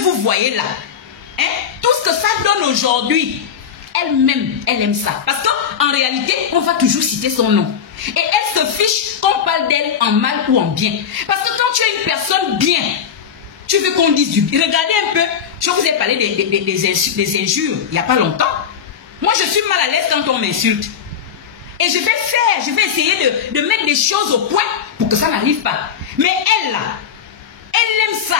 elle-même vous voyez là, hein, tout ce que ça donne aujourd'hui, elle-même, elle aime ça. Parce qu'en réalité, on va toujours citer son nom. Et elle se fiche qu'on parle d'elle en mal ou en bien. Parce que quand tu es une personne bien, tu veux qu'on dise du bien. Regardez un peu, je vous ai parlé des injures il n'y a pas longtemps. Moi, je suis mal à l'aise quand on m'insulte. Et je vais essayer de mettre des choses au point pour que ça n'arrive pas. Mais elle, là, elle aime ça.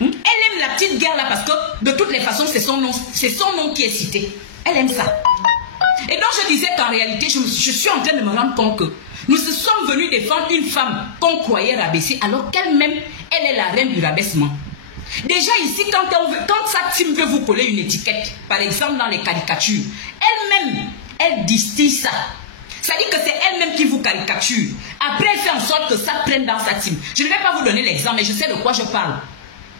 Elle aime la petite guerre, là, parce que de toutes les façons, c'est son nom qui est cité. Elle aime ça. Et donc, je disais qu'en réalité, je suis en train de me rendre compte que nous sommes venus défendre une femme qu'on croyait rabaisser, alors qu'elle-même, elle est la reine du rabaissement. Déjà ici, quand sa team veut vous coller une étiquette, par exemple dans les caricatures, elle-même, elle distille ça. Ça dit que c'est elle-même qui vous caricature. Après, elle fait en sorte que ça prenne dans sa team. Je ne vais pas vous donner l'exemple, mais je sais de quoi je parle.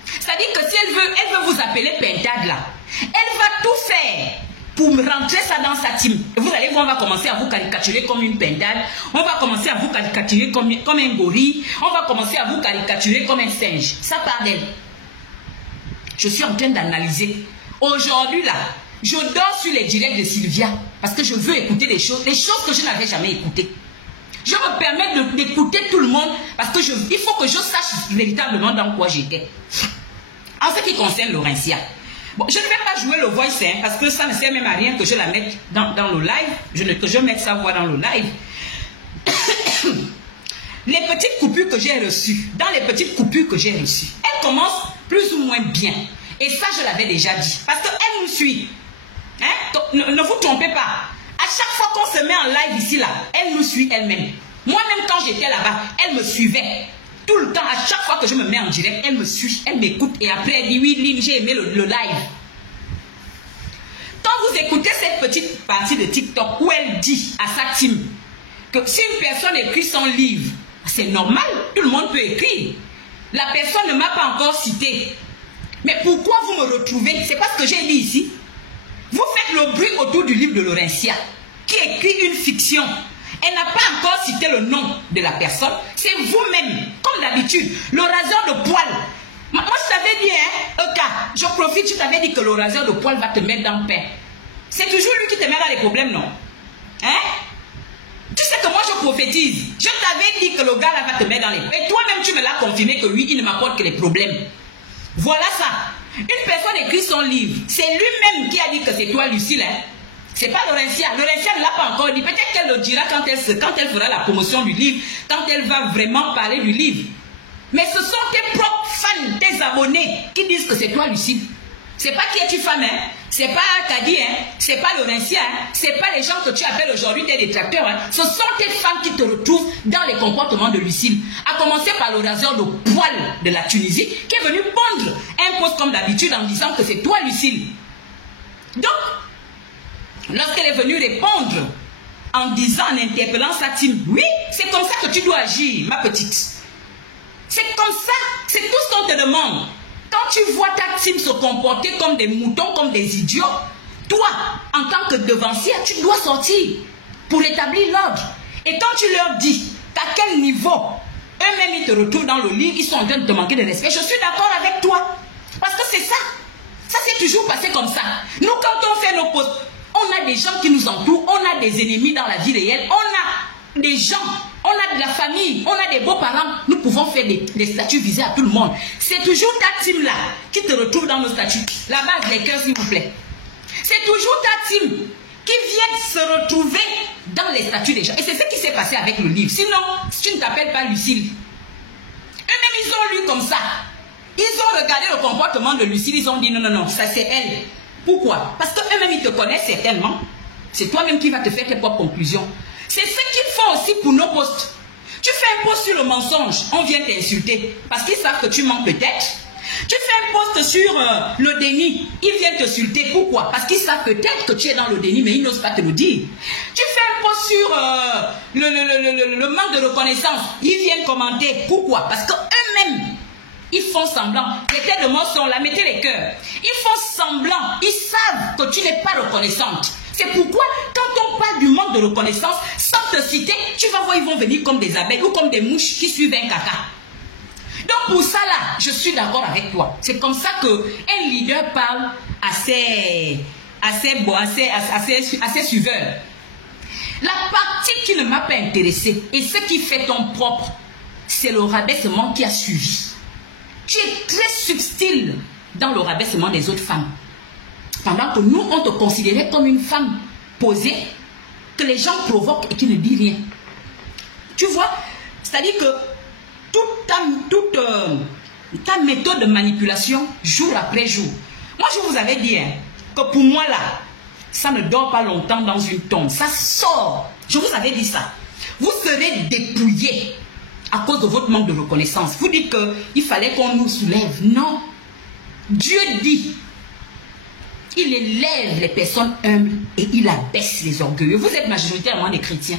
C'est-à-dire que si elle veut vous appeler pentade là, elle va tout faire pour rentrer ça dans sa team. Et vous allez voir, on va commencer à vous caricaturer comme une pentade, on va commencer à vous caricaturer comme un gorille, on va commencer à vous caricaturer comme un singe. Ça part d'elle. Je suis en train d'analyser. Aujourd'hui là, je dors sur les directs de Sylvia parce que je veux écouter des choses que je n'avais jamais écoutées. Je me permets d'écouter tout le monde parce que il faut que je sache véritablement dans quoi j'étais. En ce qui concerne Laurentia, bon, je ne vais pas jouer le voice parce que ça ne sert même à rien que je la mette dans le live, que je mette sa voix dans le live. Les petites coupures que j'ai reçues, dans les petites coupures que j'ai reçues, elles commencent plus ou moins bien. Et ça, je l'avais déjà dit. Parce qu'elle nous suit. Hein? Ne vous trompez pas. À chaque fois qu'on se met en live ici, là, elle nous suit elle-même. Moi-même, quand j'étais là-bas, elle me suivait. Tout le temps, à chaque fois que je me mets en direct, elle me suit, elle m'écoute. Et après, elle dit, oui, Lynn, j'ai aimé le live. Quand vous écoutez cette petite partie de TikTok où elle dit à sa team que si une personne écrit son livre, c'est normal, tout le monde peut écrire. La personne ne m'a pas encore cité. Mais pourquoi vous me retrouvez? C'est pas ce que j'ai dit ici. Vous faites le bruit autour du livre de Laurentia, qui écrit une fiction. Elle n'a pas encore cité le nom de la personne. C'est vous-même, comme d'habitude. Le raseur de poil. Moi, je t'avais dit, hein, Eka, je profite, je t'avais dit que le raseur de poil va te mettre dans le pain. C'est toujours lui qui te met dans les problèmes, non? Hein? Tu sais que moi, je prophétise. Je t'avais dit que le gars là va te mettre dans les pains. Et toi-même, tu me l'as confirmé que lui, il ne m'apporte que les problèmes. Voilà ça. Une personne écrit son livre. C'est lui-même qui a dit que c'est toi, Lucille. Hein? C'est pas Laurentia. Laurentia ne l'a pas encore dit. Peut-être qu'elle le dira quand elle fera la promotion du livre, quand elle va vraiment parler du livre. Mais ce sont tes propres fans, tes abonnés, qui disent que c'est toi, Lucille. C'est pas qui es-tu femme, hein? C'est pas Kadi, hein? C'est pas Laurentia, hein? C'est pas les gens que tu appelles aujourd'hui tes détracteurs, hein? Ce sont tes fans qui te retrouvent dans les comportements de Lucille. À commencer par le raseur de poil de la Tunisie, qui est venu pondre un post comme d'habitude en disant que c'est toi, Lucille. Donc, lorsqu'elle est venue répondre en disant, en interpellant sa team, oui, c'est comme ça que tu dois agir, ma petite. C'est comme ça, c'est tout ce qu'on te demande. Quand tu vois ta team se comporter comme des moutons, comme des idiots, toi, en tant que devancière, tu dois sortir pour rétablir l'ordre. Et quand tu leur dis qu'à quel niveau, eux-mêmes ils te retrouvent dans le livre, ils sont en train de te manquer de respect, je suis d'accord avec toi. Parce que c'est ça. Ça s'est toujours passé comme ça. Nous, quand on fait nos posts, on a des gens qui nous entourent, on a des ennemis dans la vie réelle, on a des gens, on a de la famille, on a des beaux-parents. Nous pouvons faire des statuts visés à tout le monde. C'est toujours ta team là qui te retrouve dans nos statuts. La base, les cœurs, s'il vous plaît. C'est toujours ta team qui vient se retrouver dans les statuts des gens. Et c'est ce qui s'est passé avec le livre. Sinon, si tu ne t'appelles pas Lucille, eux-mêmes, ils ont lu comme ça. Ils ont regardé le comportement de Lucille, ils ont dit non, non, non, ça c'est elle. Pourquoi? Parce qu'eux-mêmes, ils te connaissent certainement. C'est toi-même qui vas te faire tes propres conclusions. C'est ce qu'ils font aussi pour nos posts. Tu fais un post sur le mensonge, on vient t'insulter. Parce qu'ils savent que tu mens peut-être. Tu fais un post sur le déni, ils viennent t'insulter. Pourquoi? Parce qu'ils savent peut-être que tu es dans le déni, mais ils n'osent pas te le dire. Tu fais un post sur le manque de reconnaissance, ils viennent commenter. Pourquoi? Parce qu'eux-mêmes, ils font semblant. Les têtes de mort sont là, mettez les cœurs. Ils font semblant, ils savent que tu n'es pas reconnaissante. C'est pourquoi, quand on parle du manque de reconnaissance, sans te citer, tu vas voir, ils vont venir comme des abeilles ou comme des mouches qui suivent un caca. Donc pour ça là, je suis d'accord avec toi. C'est comme ça qu'un leader parle à ses suiveurs. La partie qui ne m'a pas intéressée et ce qui fait ton propre, c'est le rabaissement qui a suivi. Tu es très subtil dans le rabaissement des autres femmes. Pendant que nous, on te considérait comme une femme posée, que les gens provoquent et qui ne dit rien. Tu vois, c'est-à-dire que toute ta méthode de manipulation, jour après jour. Moi, je vous avais dit que pour moi, là, ça ne dort pas longtemps dans une tombe. Ça sort. Je vous avais dit ça. Vous serez dépouillés à cause de votre manque de reconnaissance. Vous dites qu'il fallait qu'on nous soulève. Non. Dieu dit, il élève les personnes humbles et il abaisse les orgueilleux. Vous êtes majoritairement des chrétiens.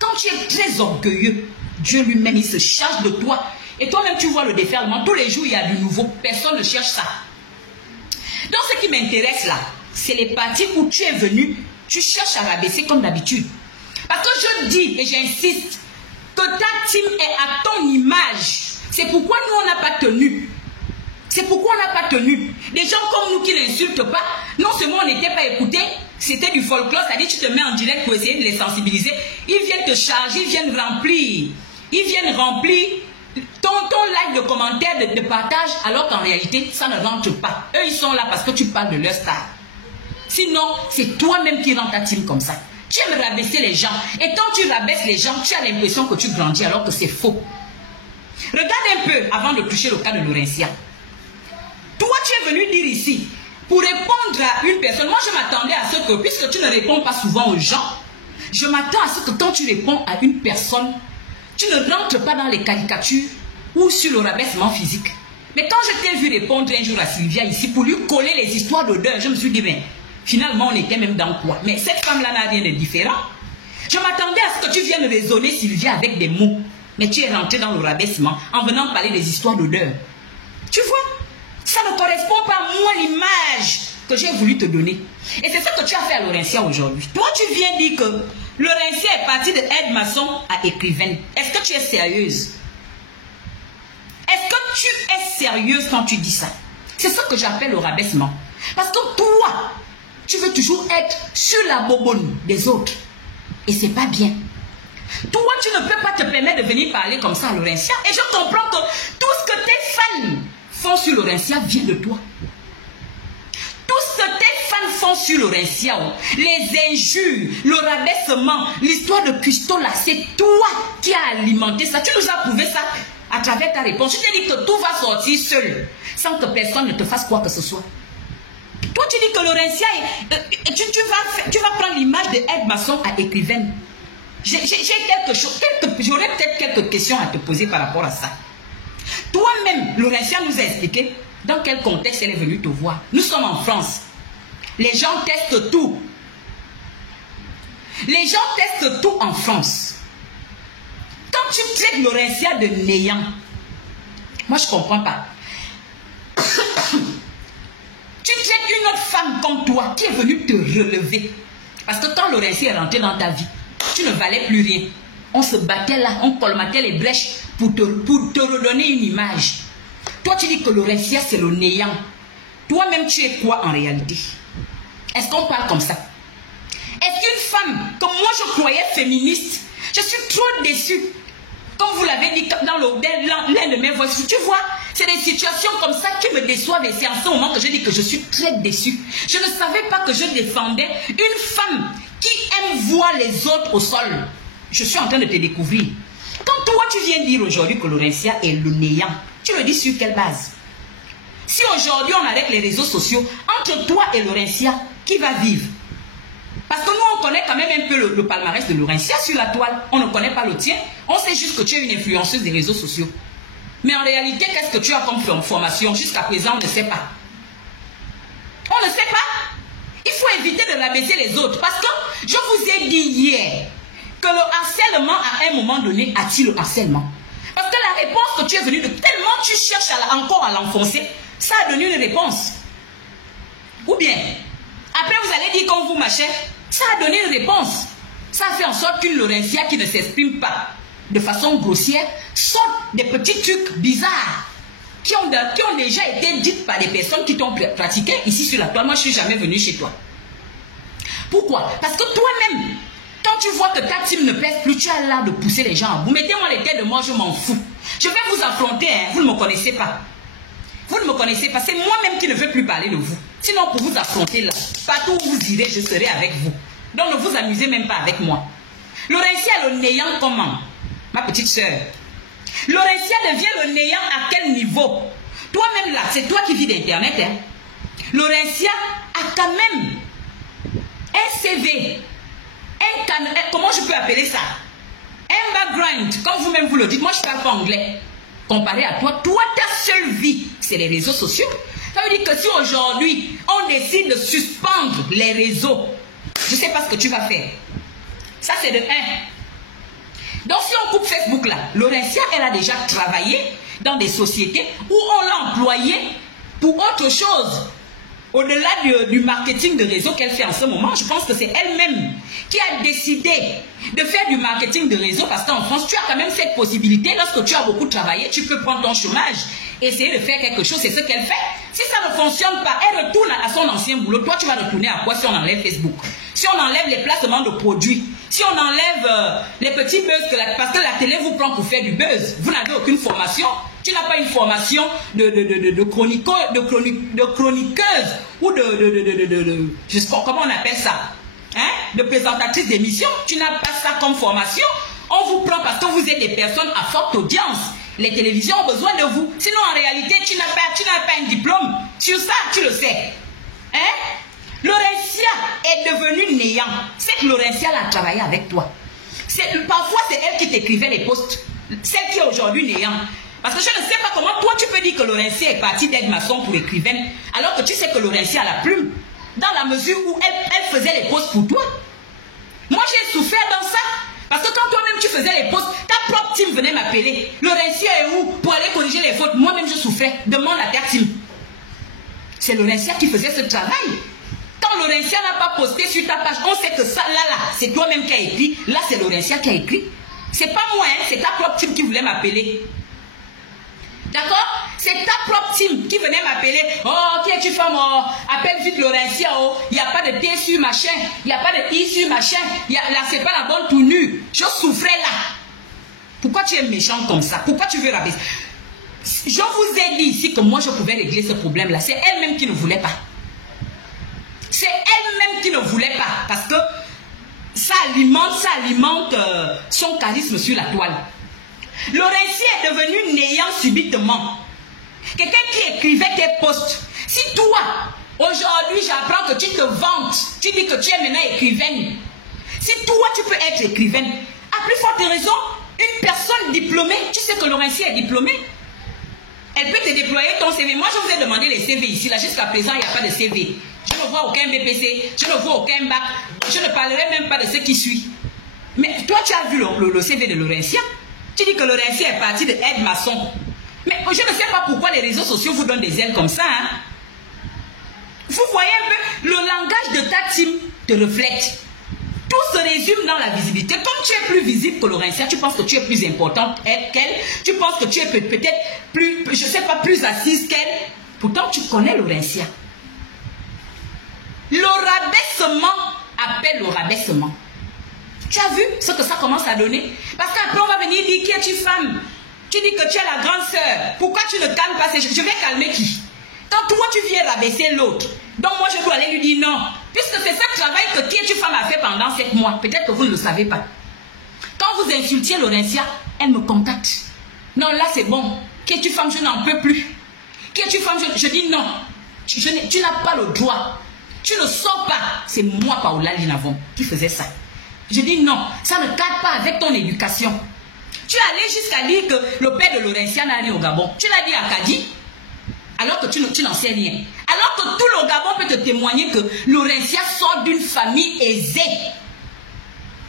Quand tu es très orgueilleux, Dieu lui-même, il se charge de toi. Et toi-même, tu vois le déferlement. Tous les jours, il y a du nouveau. Personne ne cherche ça. Donc, ce qui m'intéresse là, c'est les parties où tu es venu, tu cherches à rabaisser comme d'habitude. Parce que je dis, et j'insiste, que ta team est à ton image. C'est pourquoi nous, on n'a pas tenu. C'est pourquoi on n'a pas tenu. Des gens comme nous qui n'insultent pas, non seulement on n'était pas écoutés, c'était du folklore, c'est-à-dire tu te mets en direct pour essayer de les sensibiliser. Ils viennent te charger, ils viennent remplir. Ils viennent remplir ton like de commentaires, de partage, alors qu'en réalité, ça ne rentre pas. Eux, ils sont là parce que tu parles de leur star. Sinon, c'est toi-même qui rends ta team comme ça. Tu aimes rabaisser les gens. Et quand tu rabaisses les gens, tu as l'impression que tu grandis alors que c'est faux. Regarde un peu avant de toucher le cas de Laurentia. Toi, tu es venu dire ici, pour répondre à une personne, moi je m'attendais à ce que, puisque tu ne réponds pas souvent aux gens, je m'attends à ce que quand tu réponds à une personne, tu ne rentres pas dans les caricatures ou sur le rabaissement physique. Mais quand je t'ai vu répondre un jour à Sylvia ici, pour lui coller les histoires d'odeur, je me suis dit, mais finalement on était même dans quoi? Mais cette femme-là n'a rien de différent. Je m'attendais à ce que tu viennes raisonner Sylvia avec des mots, mais tu es rentré dans le rabaissement en venant parler des histoires d'odeur. Tu vois? Ça ne correspond pas à moi l'image que j'ai voulu te donner. Et c'est ça que tu as fait à Laurentia aujourd'hui. Toi, tu viens dire que Laurentia est partie de aide-maçon à écrivaine. Est-ce que tu es sérieuse? Est-ce que tu es sérieuse quand tu dis ça? C'est ça que j'appelle le rabaissement. Parce que toi, tu veux toujours être sur la bobonne des autres. Et c'est pas bien. Toi, tu ne peux pas te permettre de venir parler comme ça à Laurentia. Et je comprends que tout ce que tes fans font sur Laurentia vient de toi. Tout ce que tes fans font sur Laurentia, les injures, le rabaissement, l'histoire de Custo là, c'est toi qui as alimenté ça. Tu nous as prouvé ça à travers ta réponse. Tu t'es dit que tout va sortir seul, sans que personne ne te fasse quoi que ce soit. Toi, tu dis que Laurentia, tu vas prendre l'image de aide-maçon à écrivaine. J'ai quelque chose, j'aurais peut-être quelques questions à te poser par rapport à ça. Toi-même, Laurentia nous a expliqué dans quel contexte elle est venue te voir. Nous sommes en France. Les gens testent tout. Les gens testent tout en France. Quand tu traites Laurentia de néant, moi je ne comprends pas. Tu traites une autre femme comme toi qui est venue te relever. Parce que quand Laurentia est rentrée dans ta vie, tu ne valais plus rien. On se battait là, on colmatait les brèches pour te redonner une image. Toi, tu dis que Laurentia, c'est le néant. Toi-même, tu es quoi en réalité? Est-ce qu'on parle comme ça? Est-ce qu'une femme, comme moi je croyais féministe, je suis trop déçue. Comme vous l'avez dit dans l'un de mes voix, tu vois, c'est des situations comme ça qui me déçoivent. Et c'est en ce moment que je dis que je suis très déçue. Je ne savais pas que je défendais une femme qui aime voir les autres au sol. Je suis en train de te découvrir. Quand toi, tu viens dire aujourd'hui que Laurentia est le néant, tu le dis sur quelle base? Si aujourd'hui on arrête les réseaux sociaux, entre toi et Laurentia, qui va vivre? Parce que nous, on connaît quand même un peu le palmarès de Laurentia sur la toile. On ne connaît pas le tien. On sait juste que tu es une influenceuse des réseaux sociaux. Mais en réalité, qu'est-ce que tu as comme formation? Jusqu'à présent, on ne sait pas. On ne sait pas. Il faut éviter de rabaisser les autres. Parce que je vous ai dit hier que le harcèlement, à un moment donné, attire le harcèlement. Parce que la réponse que tu es venue de tellement tu cherches encore à l'enfoncer, ça a donné une réponse. Ou bien, après vous allez dire qu'on vous machin, ça a donné une réponse. Ça a fait en sorte qu'une Laurentia qui ne s'exprime pas, de façon grossière, sortent des petits trucs bizarres qui ont déjà été dites par des personnes qui t'ont pratiqué ici sur la toile. Moi, je ne suis jamais venue chez toi. Pourquoi? Parce que toi-même, quand tu vois que ta team ne pèse plus, tu as l'air de pousser les gens à bout. Mettez-moi les têtes de moi, je m'en fous. Je vais vous affronter, hein. Vous ne me connaissez pas. Vous ne me connaissez pas. C'est moi-même qui ne veux plus parler de vous. Sinon, pour vous affronter là, partout où vous irez, je serai avec vous. Donc, ne vous amusez même pas avec moi. Laurentia, le néant comment? Ma petite soeur. Laurentia devient le néant à quel niveau? Toi-même là, c'est toi qui vis d'Internet. Hein? Laurentia a quand même un CV. Comment je peux appeler ça? Un background, comme vous-même vous le dites. Moi, je ne parle pas anglais. Comparé à toi, ta seule vie, c'est les réseaux sociaux. Ça veut dire que si aujourd'hui, on décide de suspendre les réseaux, je ne sais pas ce que tu vas faire. Ça, c'est de 1. Donc, si on coupe Facebook là, Laurentia, elle a déjà travaillé dans des sociétés où on l'a employée pour autre chose. Au-delà du marketing de réseau qu'elle fait en ce moment, je pense que c'est elle-même qui a décidé de faire du marketing de réseau parce qu'en France, tu as quand même cette possibilité. Lorsque tu as beaucoup travaillé, tu peux prendre ton chômage, essayer de faire quelque chose. C'est ce qu'elle fait. Si ça ne fonctionne pas, elle retourne à son ancien boulot. Toi, tu vas retourner à quoi si on enlève Facebook? Si on enlève les placements de produits, si on enlève les petits buzz, parce que la télé vous prend pour faire du buzz, vous n'avez aucune formation. Tu n'as pas une formation de chroniqueuse ou je sais pas comment on appelle ça, hein? De présentatrice d'émission. Tu n'as pas ça comme formation. On vous prend parce que vous êtes des personnes à forte audience. Les télévisions ont besoin de vous. Sinon, en réalité, tu n'as pas un diplôme. Sur ça, tu le sais. Hein? Laurentia est devenue néant. C'est que Laurentia a travaillé avec toi. Parfois, c'est elle qui t'écrivait les posts. Celle qui est aujourd'hui néant. Parce que je ne sais pas comment toi tu peux dire que Laurentia est partie d'être maçon pour écrivaine, alors que tu sais que Laurentia a la plume, dans la mesure où elle faisait les posts pour toi. Moi j'ai souffert dans ça, parce que quand toi-même tu faisais les posts, ta propre team venait m'appeler. Laurentia est où? Pour aller corriger les fautes. Moi-même je souffrais. Demande à ta team. C'est Laurentia qui faisait ce travail. Quand Laurentia n'a pas posté sur ta page, on sait que ça, là, c'est toi-même qui as écrit. Là, c'est Laurentia qui a écrit. C'est pas moi, hein, c'est ta propre team qui voulait m'appeler. D'accord? C'est ta propre team qui venait m'appeler. Oh, qui es-tu femme? Oh, appelle vite Laurentia. Oh, il n'y a pas de T sur machin. Il n'y a pas de I sur machin. Là, c'est pas la bonne tournure. Je souffrais là. Pourquoi tu es méchante comme ça? Pourquoi tu veux rabaisser? Je vous ai dit ici que moi, je pouvais régler ce problème-là. C'est elle-même qui ne voulait pas. C'est elle-même qui ne voulait pas. Parce que ça alimente son charisme sur la toile. Laurentia est devenue néant subitement. Quelqu'un qui écrivait tes posts. Si toi, aujourd'hui, j'apprends que tu te vantes, tu dis que tu es maintenant écrivaine. Si toi, tu peux être écrivaine, à plus forte raison, une personne diplômée, tu sais que Laurentia est diplômée, elle peut te déployer ton CV. Moi, je vous ai demandé les CV ici. Là, jusqu'à présent, il n'y a pas de CV. Je ne vois aucun BPC, je ne vois aucun bac. Je ne parlerai même pas de ce qui suit. Mais toi, tu as vu le CV de Laurentia. Tu dis que Laurentia est partie de aide-maçon. Mais je ne sais pas pourquoi les réseaux sociaux vous donnent des ailes comme ça. Hein? Vous voyez un peu, le langage de ta team te reflète. Tout se résume dans la visibilité. Comme tu es plus visible que Laurentia, tu penses que tu es plus importante qu'elle. Tu penses que tu es peut-être plus, je ne sais pas, plus assise qu'elle. Pourtant, tu connais Laurentia. Le rabaissement appelle le rabaissement. Tu as vu ce que ça commence à donner? Parce qu'après, on va venir dire qui es-tu femme? Tu dis que tu es la grande sœur. Pourquoi tu ne calmes pas ces gens? Je vais calmer qui? Quand toi, tu viens rabaisser l'autre, donc moi, je dois aller lui dire non. Puisque c'est ce travail que qui es-tu femme a fait pendant 7 mois. Peut-être que vous ne le savez pas. Quand vous insultiez Laurentia, elle me contacte. Non, là, c'est bon. Qui es-tu femme? Je n'en peux plus. Qui es-tu femme? Je dis non. Tu n'as pas le droit. Tu ne sors pas. C'est moi, Paola Linavon, qui faisait ça. Je dis non, ça ne cadre pas avec ton éducation. Tu es allé jusqu'à dire que le père de Laurentia n'a rien au Gabon. Tu l'as dit à Kadi, alors que tu n'en sais rien. Alors que tout le Gabon peut te témoigner que Laurentia sort d'une famille aisée.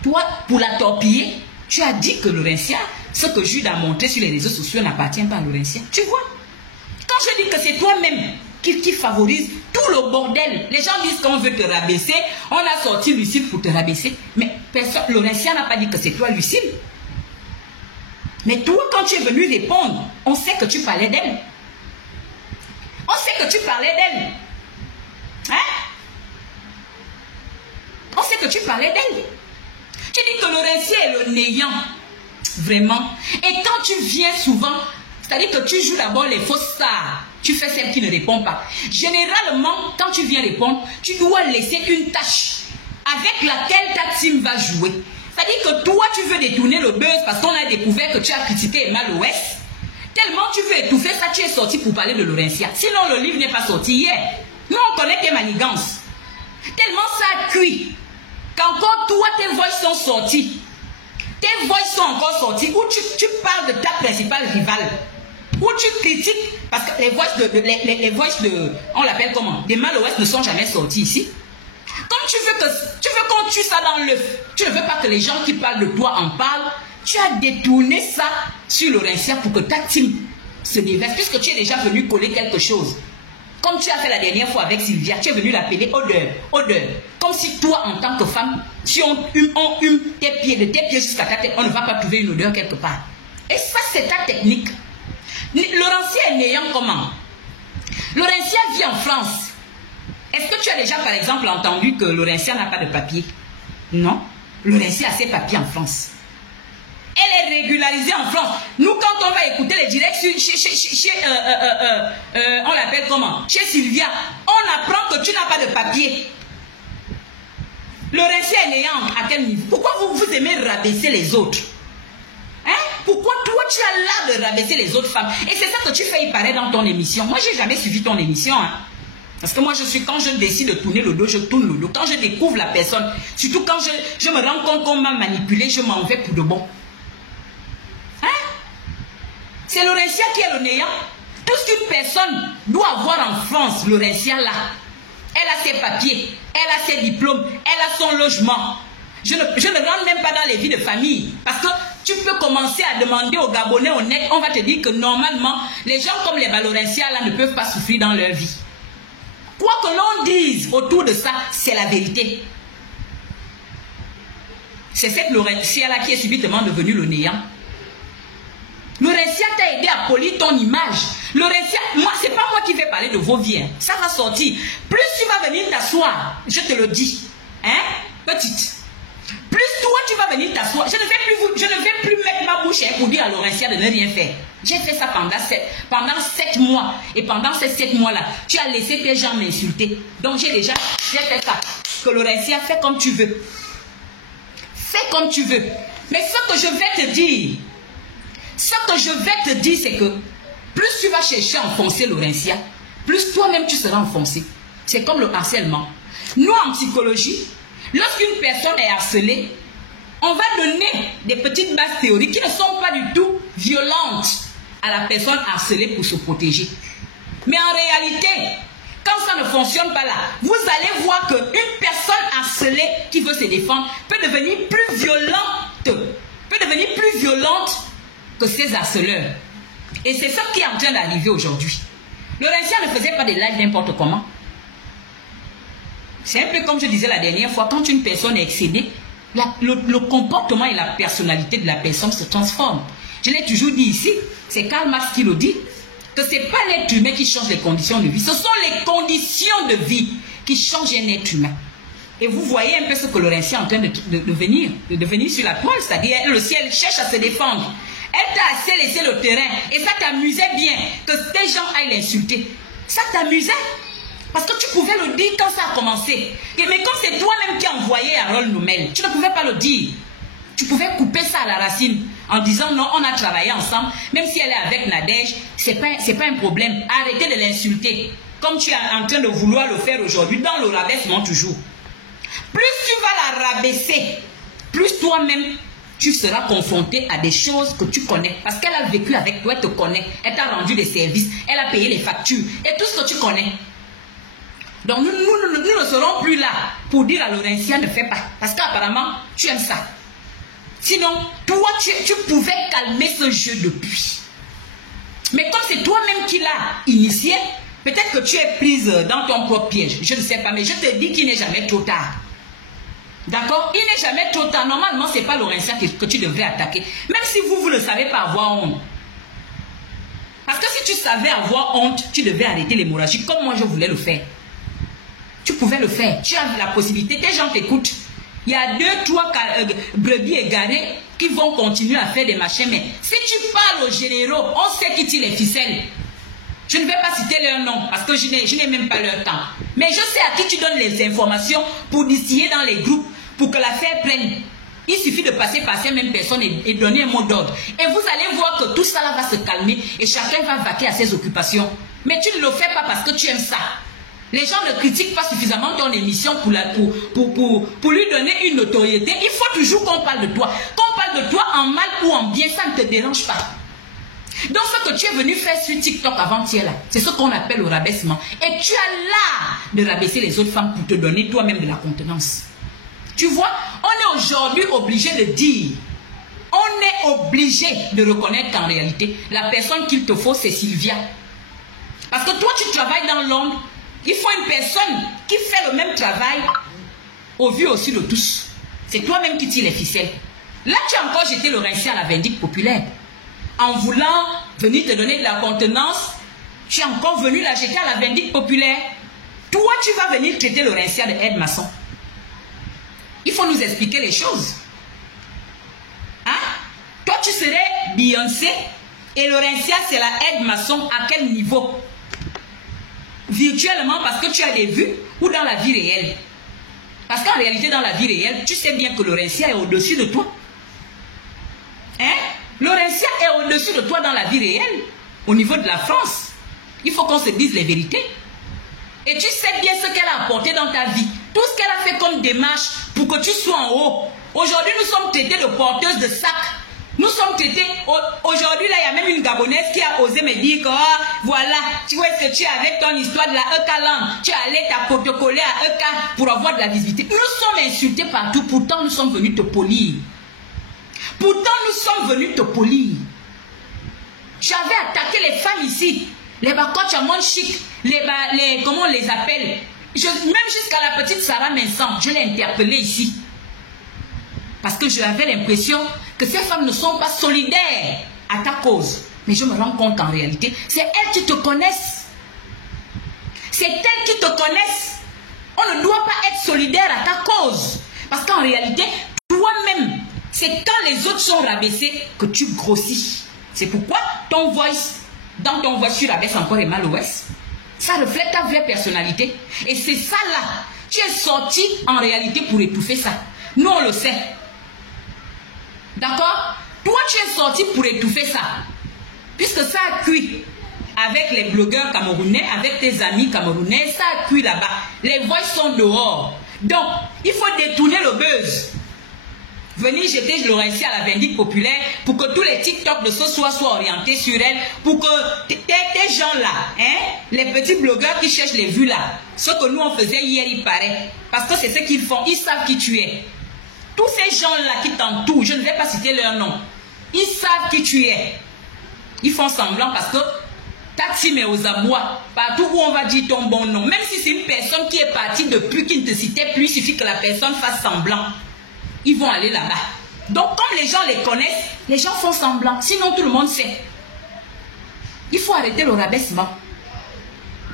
Toi, pour la torpiller, tu as dit que Laurentia, ce que Jude a montré sur les réseaux sociaux n'appartient pas à Laurentia. Tu vois? Quand je dis que c'est toi-même qui favorise tout le bordel. Les gens disent qu'on veut te rabaisser. On a sorti Lucille pour te rabaisser. Mais personne, Laurentia n'a pas dit que c'est toi Lucille. Mais toi, quand tu es venu répondre, on sait que tu parlais d'elle. On sait que tu parlais d'elle. Hein? On sait que tu parlais d'elle. Tu dis que Laurentia est le néant. Vraiment. Et quand tu viens souvent, c'est-à-dire que tu joues d'abord les fausses stars. Tu fais celle qui ne répond pas. Généralement, quand tu viens répondre, tu dois laisser une tâche avec laquelle ta team va jouer. C'est-à-dire que toi, tu veux détourner le buzz parce qu'on a découvert que tu as critiqué Emma Loès. Tellement tu veux étouffer ça, tu es sorti pour parler de Laurentia. Sinon, le livre n'est pas sorti hier. Nous, on connaît tes manigances. Tellement ça a cuit qu'encore toi, tes voix sont sorties. Tes voix sont encore sorties où tu parles de ta principale rivale. Où tu critiques, parce que les voix de on l'appelle comment? Des Malouest ne sont jamais sorties ici. Comme tu veux qu'on tue ça dans l'œuf, tu ne veux pas que les gens qui parlent de toi en parlent, tu as détourné ça sur Laurentia pour que ta team se déverse, puisque tu es déjà venu coller quelque chose. Comme tu as fait la dernière fois avec Sylvia, tu es venu l'appeler odeur. Comme si toi, en tant que femme, si on hume tes pieds, de tes pieds jusqu'à ta tête, on ne va pas trouver une odeur quelque part. Et ça, c'est ta technique. Laurentia est néant comment? Laurentia vit en France. Est-ce que tu as déjà, par exemple, entendu que Laurentia n'a pas de papier? Non. Laurentia a ses papiers en France. Elle est régularisée en France. Nous, quand on va écouter les directs on l'appelle comment? Chez Sylvia, on apprend que tu n'as pas de papier. Laurentia est néante à quel niveau? Pourquoi vous aimez rabaisser les autres? Hein? Pourquoi toi, tu as l'art de rabaisser les autres femmes? Et c'est ça que tu fais, il paraît, dans ton émission. Moi, je n'ai jamais suivi ton émission. Hein? Parce que moi, quand je décide de tourner le dos, je tourne le dos. Quand je découvre la personne, surtout quand je me rends compte qu'on m'a manipulé, je m'en vais pour de bon. Hein? C'est Laurentia qui est le néant. Tout ce qu'une personne doit avoir en France, Laurentia là, elle a ses papiers, elle a ses diplômes, elle a son logement. Je ne rentre même pas dans les vies de famille. Parce que tu peux commencer à demander aux Gabonais honnêtes, on va te dire que normalement, les gens comme les Laurentia là ne peuvent pas souffrir dans leur vie. Quoi que l'on dise autour de ça, c'est la vérité. C'est cette Laurentia là qui est subitement devenue le néant. Laurentia t'a aidé à polir ton image. Laurentia, moi, c'est pas moi qui vais parler de vos vies. Hein. Ça va sortir. Plus tu vas venir t'asseoir, je te le dis. Hein, petite. Plus toi, tu vas venir t'asseoir. Je ne vais plus mettre ma bouche pour dire à Laurentia de ne rien faire. J'ai fait ça pendant 7 mois. Et pendant ces 7 mois-là, tu as laissé tes gens m'insulter. Donc, j'ai fait ça. Que Laurentia, fais comme tu veux. Fais comme tu veux. Mais ce que je vais te dire, c'est que plus tu vas chercher à enfoncer Laurentia, plus toi-même tu seras enfoncé. C'est comme le harcèlement. Nous, en psychologie, lorsqu'une personne est harcelée, on va donner des petites bases théoriques qui ne sont pas du tout violentes à la personne harcelée pour se protéger. Mais en réalité, quand ça ne fonctionne pas là, vous allez voir qu'une personne harcelée qui veut se défendre peut devenir plus violente que ses harceleurs. Et c'est ça qui est en train d'arriver aujourd'hui. Laurentia ne faisait pas des lives n'importe comment. C'est un peu comme je disais la dernière fois, quand une personne est excédée, le comportement et la personnalité de la personne se transforment. Je l'ai toujours dit ici, c'est Karl Marx qui le dit, que ce n'est pas l'être humain qui change les conditions de vie, ce sont les conditions de vie qui changent un être humain. Et vous voyez un peu ce que Laurentia est en train de devenir sur la toile, c'est-à-dire elle aussi, elle cherche à se défendre. Elle t'a assez laissé le terrain et ça t'amusait bien que tes gens aillent l'insulter. Ça t'amusait parce que tu pouvais le dire quand ça a commencé. Mais comme c'est toi-même qui as envoyé Harold Noumel, tu ne pouvais pas le dire. Tu pouvais couper ça à la racine en disant non, on a travaillé ensemble, même si elle est avec Nadège, c'est pas un problème. Arrêtez de l'insulter comme tu es en train de vouloir le faire aujourd'hui, dans le rabaissement toujours. Plus tu vas la rabaisser, plus toi-même tu seras confronté à des choses que tu connais. Parce qu'elle a vécu avec toi, elle te connaît. Elle t'a rendu des services, elle a payé les factures. Et tout ce que tu connais. Donc nous ne serons plus là pour dire à Laurentia ne fais pas. Parce qu'apparemment, tu aimes ça. Sinon, toi, tu pouvais calmer ce jeu depuis. Mais comme c'est toi-même qui l'as initié, peut-être que tu es prise dans ton propre piège. Je ne sais pas, mais je te dis qu'il n'est jamais trop tard. D'accord? Il n'est jamais trop tard. Normalement, ce n'est pas Laurentia que tu devrais attaquer. Même si vous ne le savez pas avoir honte. Parce que si tu savais avoir honte, tu devais arrêter l'hémorragie comme moi je voulais le faire. Tu pouvais le faire. Tu as la possibilité. Tes gens t'écoutent. Il y a 2, 3 brebis égarés qui vont continuer à faire des machins. Mais si tu parles aux généraux, on sait qui tire les ficelles. Je ne vais pas citer leur nom parce que je n'ai même pas leur temps. Mais je sais à qui tu donnes les informations pour distiller dans les groupes, pour que l'affaire prenne. Il suffit de passer par ces mêmes personnes et donner un mot d'ordre. Et vous allez voir que tout ça là va se calmer et chacun va vaquer à ses occupations. Mais tu ne le fais pas parce que tu aimes ça. Les gens ne critiquent pas suffisamment ton émission pour lui donner une notoriété. Il faut toujours qu'on parle de toi. Qu'on parle de toi en mal ou en bien, ça ne te dérange pas. Donc ce que tu es venu faire sur TikTok avant-hier là, c'est ce qu'on appelle le rabaissement. Et tu as l'art de rabaisser les autres femmes pour te donner toi-même de la contenance. Tu vois, on est aujourd'hui obligé de dire, on est obligé de reconnaître qu'en réalité, la personne qu'il te faut, c'est Sylvia. Parce que toi, tu travailles dans l'ombre. Il faut une personne qui fait le même travail au vu aussi de tous. C'est toi-même qui tire les ficelles. Là, tu as encore jeté le rincé à la vindicte populaire. En voulant venir te donner de la contenance, tu es encore venu la jeter à la vindicte populaire. Toi, tu vas venir traiter le rincé de Ed Masson. Il faut nous expliquer les choses. Hein? Toi, tu serais Beyoncé et Laurentia, c'est la Ed Masson. À quel niveau? Virtuellement, parce que tu as des vues, ou dans la vie réelle? Parce qu'en réalité, dans la vie réelle, tu sais bien que Laurentia est au-dessus de toi. Hein? Laurentia est au-dessus de toi dans la vie réelle. Au niveau de la France. Il faut qu'on se dise les vérités. Et tu sais bien ce qu'elle a apporté dans ta vie. Tout ce qu'elle a fait comme démarche pour que tu sois en haut. Aujourd'hui, nous sommes traités de porteuses de sacs. Nous sommes traités... Aujourd'hui, là, il y a même une Gabonaise qui a osé me dire que, oh, voilà, tu vois ce que tu es avec ton histoire de la EK-Land. Tu es allé t'approtocoller à EK pour avoir de la visibilité. Nous sommes insultés partout. Pourtant, nous sommes venus te polir. Pourtant, nous sommes venus te polir. J'avais attaqué les femmes ici. Les bacoches à mon chic. Comment on les appelle? Même jusqu'à la petite Sarah Vincent, je l'ai interpellée ici. Parce que j'avais l'impression que ces femmes ne sont pas solidaires à ta cause. Mais je me rends compte qu'en réalité, c'est elles qui te connaissent. C'est elles qui te connaissent. On ne doit pas être solidaire à ta cause. Parce qu'en réalité, toi-même, c'est quand les autres sont rabaissés que tu grossis. C'est pourquoi ton voice, dans ton voice, tu rabaisses encore les mal ouest. Ça reflète ta vraie personnalité. Et c'est ça là. Tu es sorti en réalité pour étouffer ça. Nous, on le sait. D'accord? Toi, tu es sorti pour étouffer ça. Puisque ça a cuit avec les blogueurs camerounais, avec tes amis camerounais, ça a cuit là-bas. Les voix sont dehors. Donc, il faut détourner le buzz. Venir jeter Laurentia à la vindicte populaire pour que tous les TikTok de ce soir soient orientés sur elle, pour que tes gens-là, hein, les petits blogueurs qui cherchent les vues là, ce que nous on faisait hier, il paraît. Parce que c'est ce qu'ils font, ils savent qui tu es. Tous ces gens-là qui t'entourent, je ne vais pas citer leur nom, ils savent qui tu es. Ils font semblant parce que ta team est aux abois. Partout où on va dire ton bon nom, même si c'est une personne qui est partie depuis, qui ne te citait plus, il suffit que la personne fasse semblant. Ils vont aller là-bas. Donc, comme les gens les connaissent, les gens font semblant. Sinon, tout le monde sait. Il faut arrêter le rabaissement.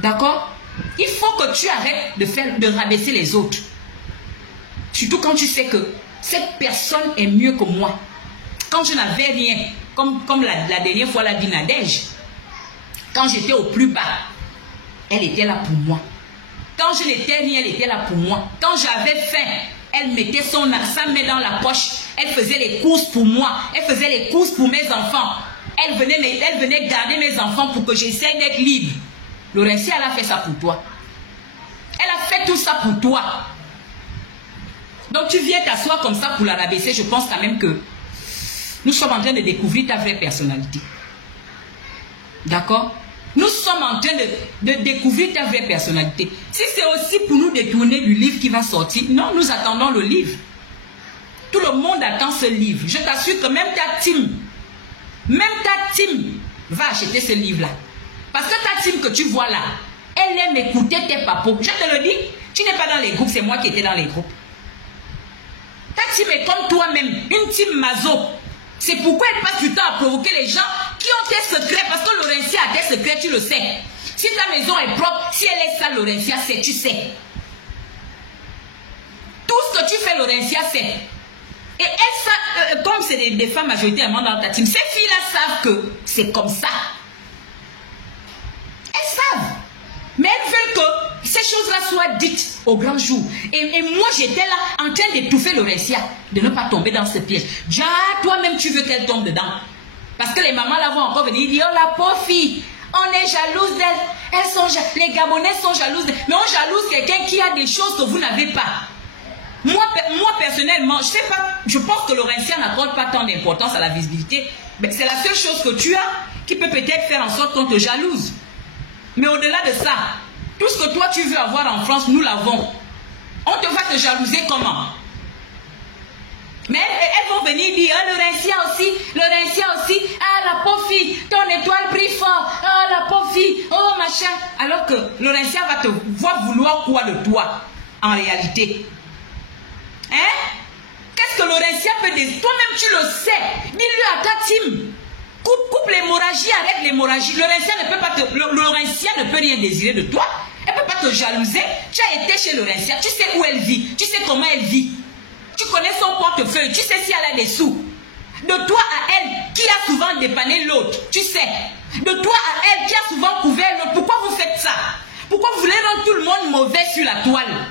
D'accord? Il faut que tu arrêtes de rabaisser les autres. Surtout quand tu sais que cette personne est mieux que moi. Quand je n'avais rien, comme la dernière fois, la dit Nadège, quand j'étais au plus bas, elle était là pour moi. Quand je n'étais rien, elle était là pour moi. Quand j'avais faim, elle mettait sa main dans la poche. Elle faisait les courses pour moi. Elle faisait les courses pour mes enfants. Elle venait garder mes enfants pour que j'essaie d'être libre. Laurentia, elle a fait ça pour toi. Elle a fait tout ça pour toi. Donc tu viens t'asseoir comme ça pour la rabaisser. Je pense quand même que nous sommes en train de découvrir ta vraie personnalité. D'accord? Nous sommes en train de découvrir ta vraie personnalité. Si c'est aussi pour nous détourner du livre qui va sortir, non, nous attendons le livre. Tout le monde attend ce livre. Je t'assure que même ta team va acheter ce livre-là. Parce que ta team que tu vois là, elle aime écouter tes papos. Je te le dis, tu n'es pas dans les groupes, c'est moi qui étais dans les groupes. Ta team est comme toi-même, une team maso. C'est pourquoi elle passe du temps à provoquer les gens qui ont tes secrets. Parce que Laurentia a tes secrets, tu le sais. Si ta maison est propre, si elle est sale, Laurentia sait, tu sais. Tout ce que tu fais, Laurentia sait. Et elles savent, comme c'est des femmes majoritairement dans ta team, ces filles-là savent que c'est comme ça. Elles savent. Mais elles veulent que ces choses-là soient dites au grand jour. Et moi, j'étais là en train d'étouffer Laurentia, de ne pas tomber dans ce piège. Déjà, toi-même, tu veux qu'elle tombe dedans. Parce que les mamans là vont encore venir dire, oh la pauvre fille, on est jalouse d'elle. Les Gabonais sont jalouses d'elle. Mais on jalouse quelqu'un qui a des choses que vous n'avez pas. Moi personnellement, je sais pas, je pense que Laurentia n'accorde pas tant d'importance à la visibilité. Mais c'est la seule chose que tu as qui peut peut-être faire en sorte qu'on te jalouse. Mais au-delà de ça, tout ce que toi tu veux avoir en France, nous l'avons. On te va te jalouser comment? Mais elles vont venir dire, oh, Laurentia aussi, ah la pauvre fille, ton étoile brille fort, oh la pauvre fille, oh machin. Alors que Laurentia va te voir vouloir quoi de toi, en réalité? Hein? Qu'est-ce que Laurentia peut dire? Toi-même tu le sais, dis-le à ta team. Coupe l'hémorragie, arrête l'hémorragie. Laurentia ne peut rien désirer de toi. Elle ne peut pas te jalouser. Tu as été chez Laurentia, tu sais où elle vit, tu sais comment elle vit. Tu connais son portefeuille, tu sais si elle a des sous. De toi à elle, qui a souvent dépanné l'autre, tu sais. De toi à elle, qui a souvent couvert l'autre. Pourquoi vous faites ça? Pourquoi vous voulez rendre tout le monde mauvais sur la toile?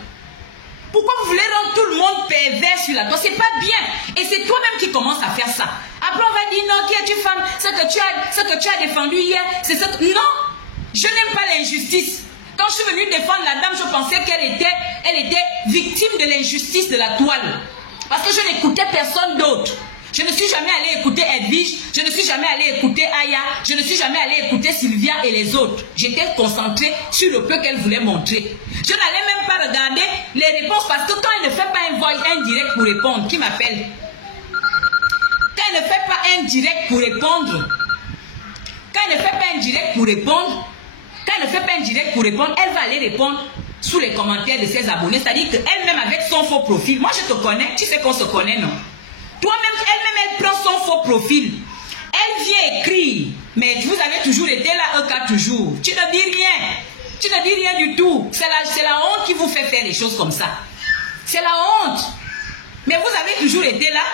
Pourquoi vous voulez rendre tout le monde pervers sur la toile? C'est pas bien. Et c'est toi-même qui commences à faire ça. Après, on va dire, non, qui es-tu femme? Ce que tu as défendu hier, c'est ce que... Non, je n'aime pas l'injustice. Quand je suis venue défendre la dame, je pensais qu'elle était victime de l'injustice de la toile. Parce que je n'écoutais personne d'autre. Je ne suis jamais allée écouter Edwige, je ne suis jamais allée écouter Aya, je ne suis jamais allée écouter Sylvia et les autres. J'étais concentrée sur le peu qu'elle voulait montrer. Je n'allais même pas regarder les réponses parce que quand elle ne fait pas un voice indirect pour répondre, qui m'appelle? Quand elle ne fait pas un direct pour répondre, elle va aller répondre sous les commentaires de ses abonnés. C'est-à-dire qu'elle-même avec son faux profil, moi je te connais, tu sais qu'on se connaît, non? Toi-même, elle-même, elle prend son faux profil. Elle vient écrire. Mais vous avez toujours été là, Eka, toujours. Tu ne dis rien. Tu ne dis rien du tout. C'est la honte qui vous fait faire les choses comme ça. C'est la honte. Mais vous avez toujours été là.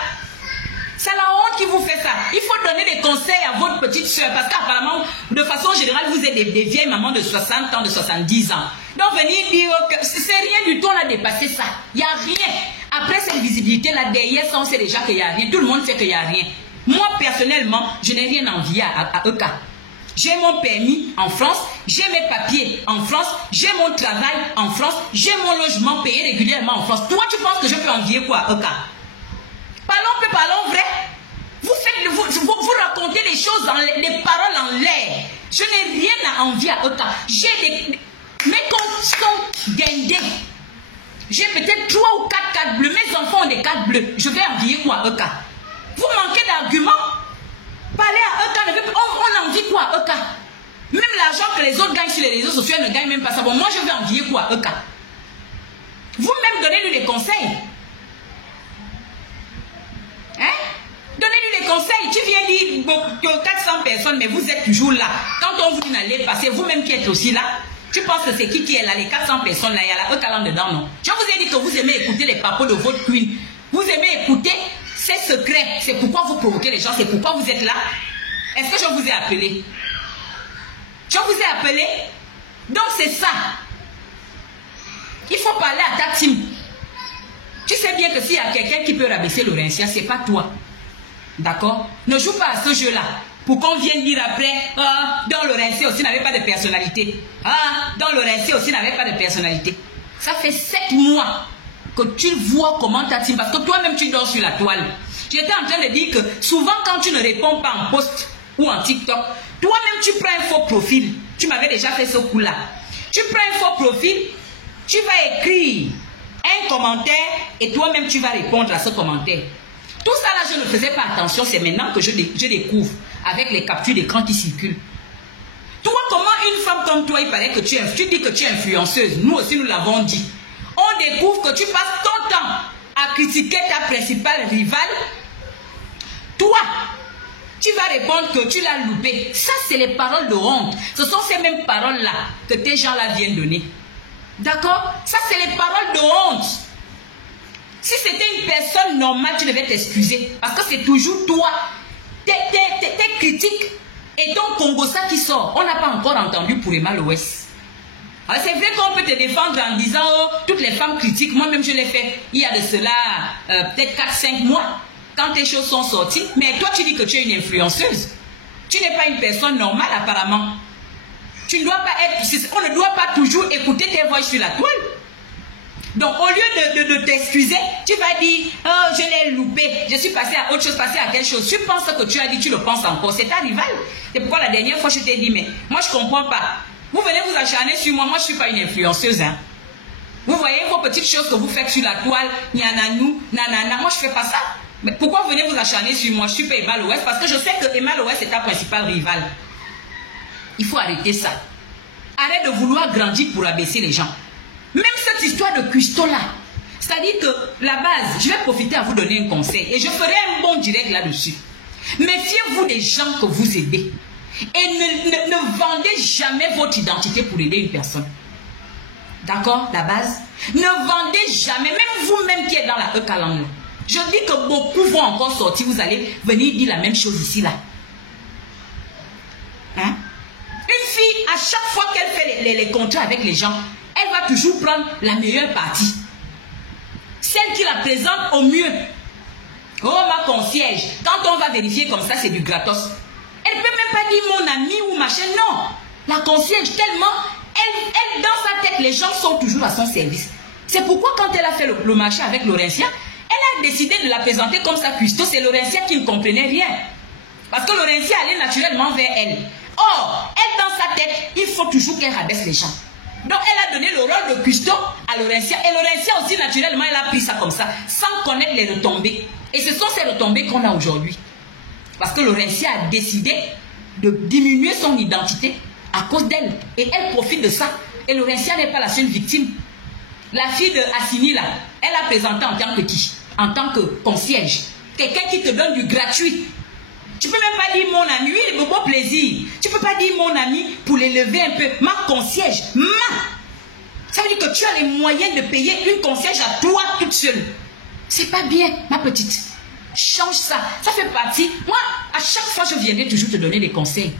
C'est la honte qui vous fait ça. Il faut donner des conseils à votre petite soeur. Parce qu'apparemment, de façon générale, vous êtes des vieilles mamans de 60 ans, de 70 ans. Donc venir dire que c'est rien du tout, on a dépassé ça. Il n'y a rien. Après cette visibilité-là, derrière ça, on sait déjà qu'il n'y a rien. Tout le monde sait qu'il n'y a rien. Moi, personnellement, je n'ai rien envié à Eka. J'ai mon permis en France, j'ai mes papiers en France, j'ai mon travail en France, j'ai mon logement payé régulièrement en France. Toi, tu penses que je peux envier quoi à Eka? Parlons vrai. Vous racontez des choses, des paroles en l'air. Je n'ai rien à envier à Eka. Mes comptes sont guindés. J'ai peut-être 3 ou 4 cartes bleues. Mes enfants ont des cartes bleues. Je vais envier quoi à Eka? Vous manquez d'arguments. Parler à Eka, on envie quoi à Eka? Même l'argent que les autres gagnent sur les réseaux sociaux, ne gagnent même pas ça. Bon, moi, je vais envier quoi à Eka? Vous-même, donnez-lui des conseils. Hein? Donnez-lui des conseils. Tu viens dire que 400 personnes, mais vous êtes toujours là. Quand on vous dit d'aller passer, vous-même qui êtes aussi là, tu penses que c'est qui est là? Les 400 personnes là, il y a la Eka là dedans, non? Je vous ai dit que vous aimez écouter les papos de votre queen. Vous aimez écouter ses secrets. C'est pourquoi vous provoquez les gens. C'est pourquoi vous êtes là. Est-ce que je vous ai appelé? Je vous ai appelé. Donc c'est ça. Il faut parler à ta team. Tu sais bien que s'il y a quelqu'un qui peut rabaisser Laurentia, c'est pas toi. D'accord? Ne joue pas à ce jeu-là. Pour qu'on vienne dire après, ah, dans Laurentia aussi n'avait pas de personnalité. Ah, dans Laurentia aussi n'avait pas de personnalité. Ça fait 7 mois que tu vois comment ta team, parce que toi-même tu dors sur la toile. J'étais en train de dire que souvent quand tu ne réponds pas en post ou en TikTok, toi-même tu prends un faux profil. Tu m'avais déjà fait ce coup-là. Tu prends un faux profil, tu vas écrire un commentaire et toi-même tu vas répondre à ce commentaire. Tout ça là, je ne faisais pas attention, c'est maintenant que je découvre avec les captures d'écran qui circulent. Toi, comment une femme comme toi, il paraît que tu dis que tu es influenceuse. Nous aussi, nous l'avons dit. On découvre que tu passes ton temps à critiquer ta principale rivale, toi, tu vas répondre que tu l'as loupé. Ça, c'est les paroles de honte. Ce sont ces mêmes paroles-là que tes gens-là viennent donner. D'accord? Ça, c'est les paroles de honte. Si c'était une personne normale, tu devais t'excuser. Parce que c'est toujours toi. Tes critiques et ton Congossa qui sort. On n'a pas encore entendu pour Emma l'Ouest. C'est vrai qu'on peut te défendre en disant oh, toutes les femmes critiquent. Moi-même, je l'ai fait il y a de cela peut-être 4-5 mois. Quand tes choses sont sorties. Mais toi, tu dis que tu es une influenceuse. Tu n'es pas une personne normale apparemment. Tu ne dois pas être... On ne doit pas toujours écouter tes voix sur la toile. Donc, au lieu de t'excuser, tu vas dire, oh, je l'ai loupé, je suis passé à autre chose, passé à quelque chose. Tu penses que tu as dit, tu le penses encore. C'est ta rivale. C'est pourquoi la dernière fois, je t'ai dit, mais moi, je ne comprends pas. Vous venez vous acharner sur moi. Moi, je ne suis pas une influenceuse. Hein. Vous voyez vos petites choses que vous faites sur la toile, nyananou, nanana. Moi, je ne fais pas ça. Mais pourquoi vous venez vous acharner sur moi? Je suis pas Emma l'Ouest parce que je sais que Emma l'Ouest est ta principale rivale. Il faut arrêter ça. Arrête de vouloir grandir pour abaisser les gens. Même cette histoire de cuistot là, c'est-à-dire que la base, je vais profiter à vous donner un conseil et je ferai un bon direct là-dessus. Méfiez-vous des gens que vous aidez et ne vendez jamais votre identité pour aider une personne. D'accord? La base. Ne vendez jamais, même vous-même qui êtes dans la E-Calangue. Je dis que beaucoup vont encore sortir, vous allez venir dire la même chose ici là. Hein? Une fille, à chaque fois qu'elle fait les contrats avec les gens, elle va toujours prendre la meilleure partie. Celle qui la présente au mieux. Oh, ma concierge, quand on va vérifier comme ça, c'est du gratos. Elle ne peut même pas dire mon ami ou machin, non. La concierge, tellement, elle, dans sa tête, les gens sont toujours à son service. C'est pourquoi quand elle a fait le marché avec Laurentia, elle a décidé de la présenter comme sa cuistot. C'est Laurentia qui ne comprenait rien. Parce que Laurentia allait naturellement vers elle. Or, elle, dans sa tête, il faut toujours qu'elle rabaisse les gens. Donc, elle a donné le rôle de cuistot à Laurentia. Et Laurentia aussi, naturellement, elle a pris ça comme ça, sans connaître les retombées. Et ce sont ces retombées qu'on a aujourd'hui. Parce que Laurentia a décidé de diminuer son identité à cause d'elle. Et elle profite de ça. Et Laurentia n'est pas la seule victime. La fille de Assini, là, elle a présenté en tant que qui? En tant que concierge. Quelqu'un qui te donne du gratuit. Tu ne peux même pas dire mon ami, oui, il me beau plaisir. Tu ne peux pas dire mon ami pour l'élever un peu. Ma concierge, ça veut dire que tu as les moyens de payer une concierge à toi toute seule. C'est pas bien, ma petite. Change ça. Ça fait partie. Moi, à chaque fois, je viendrai toujours te donner des conseils.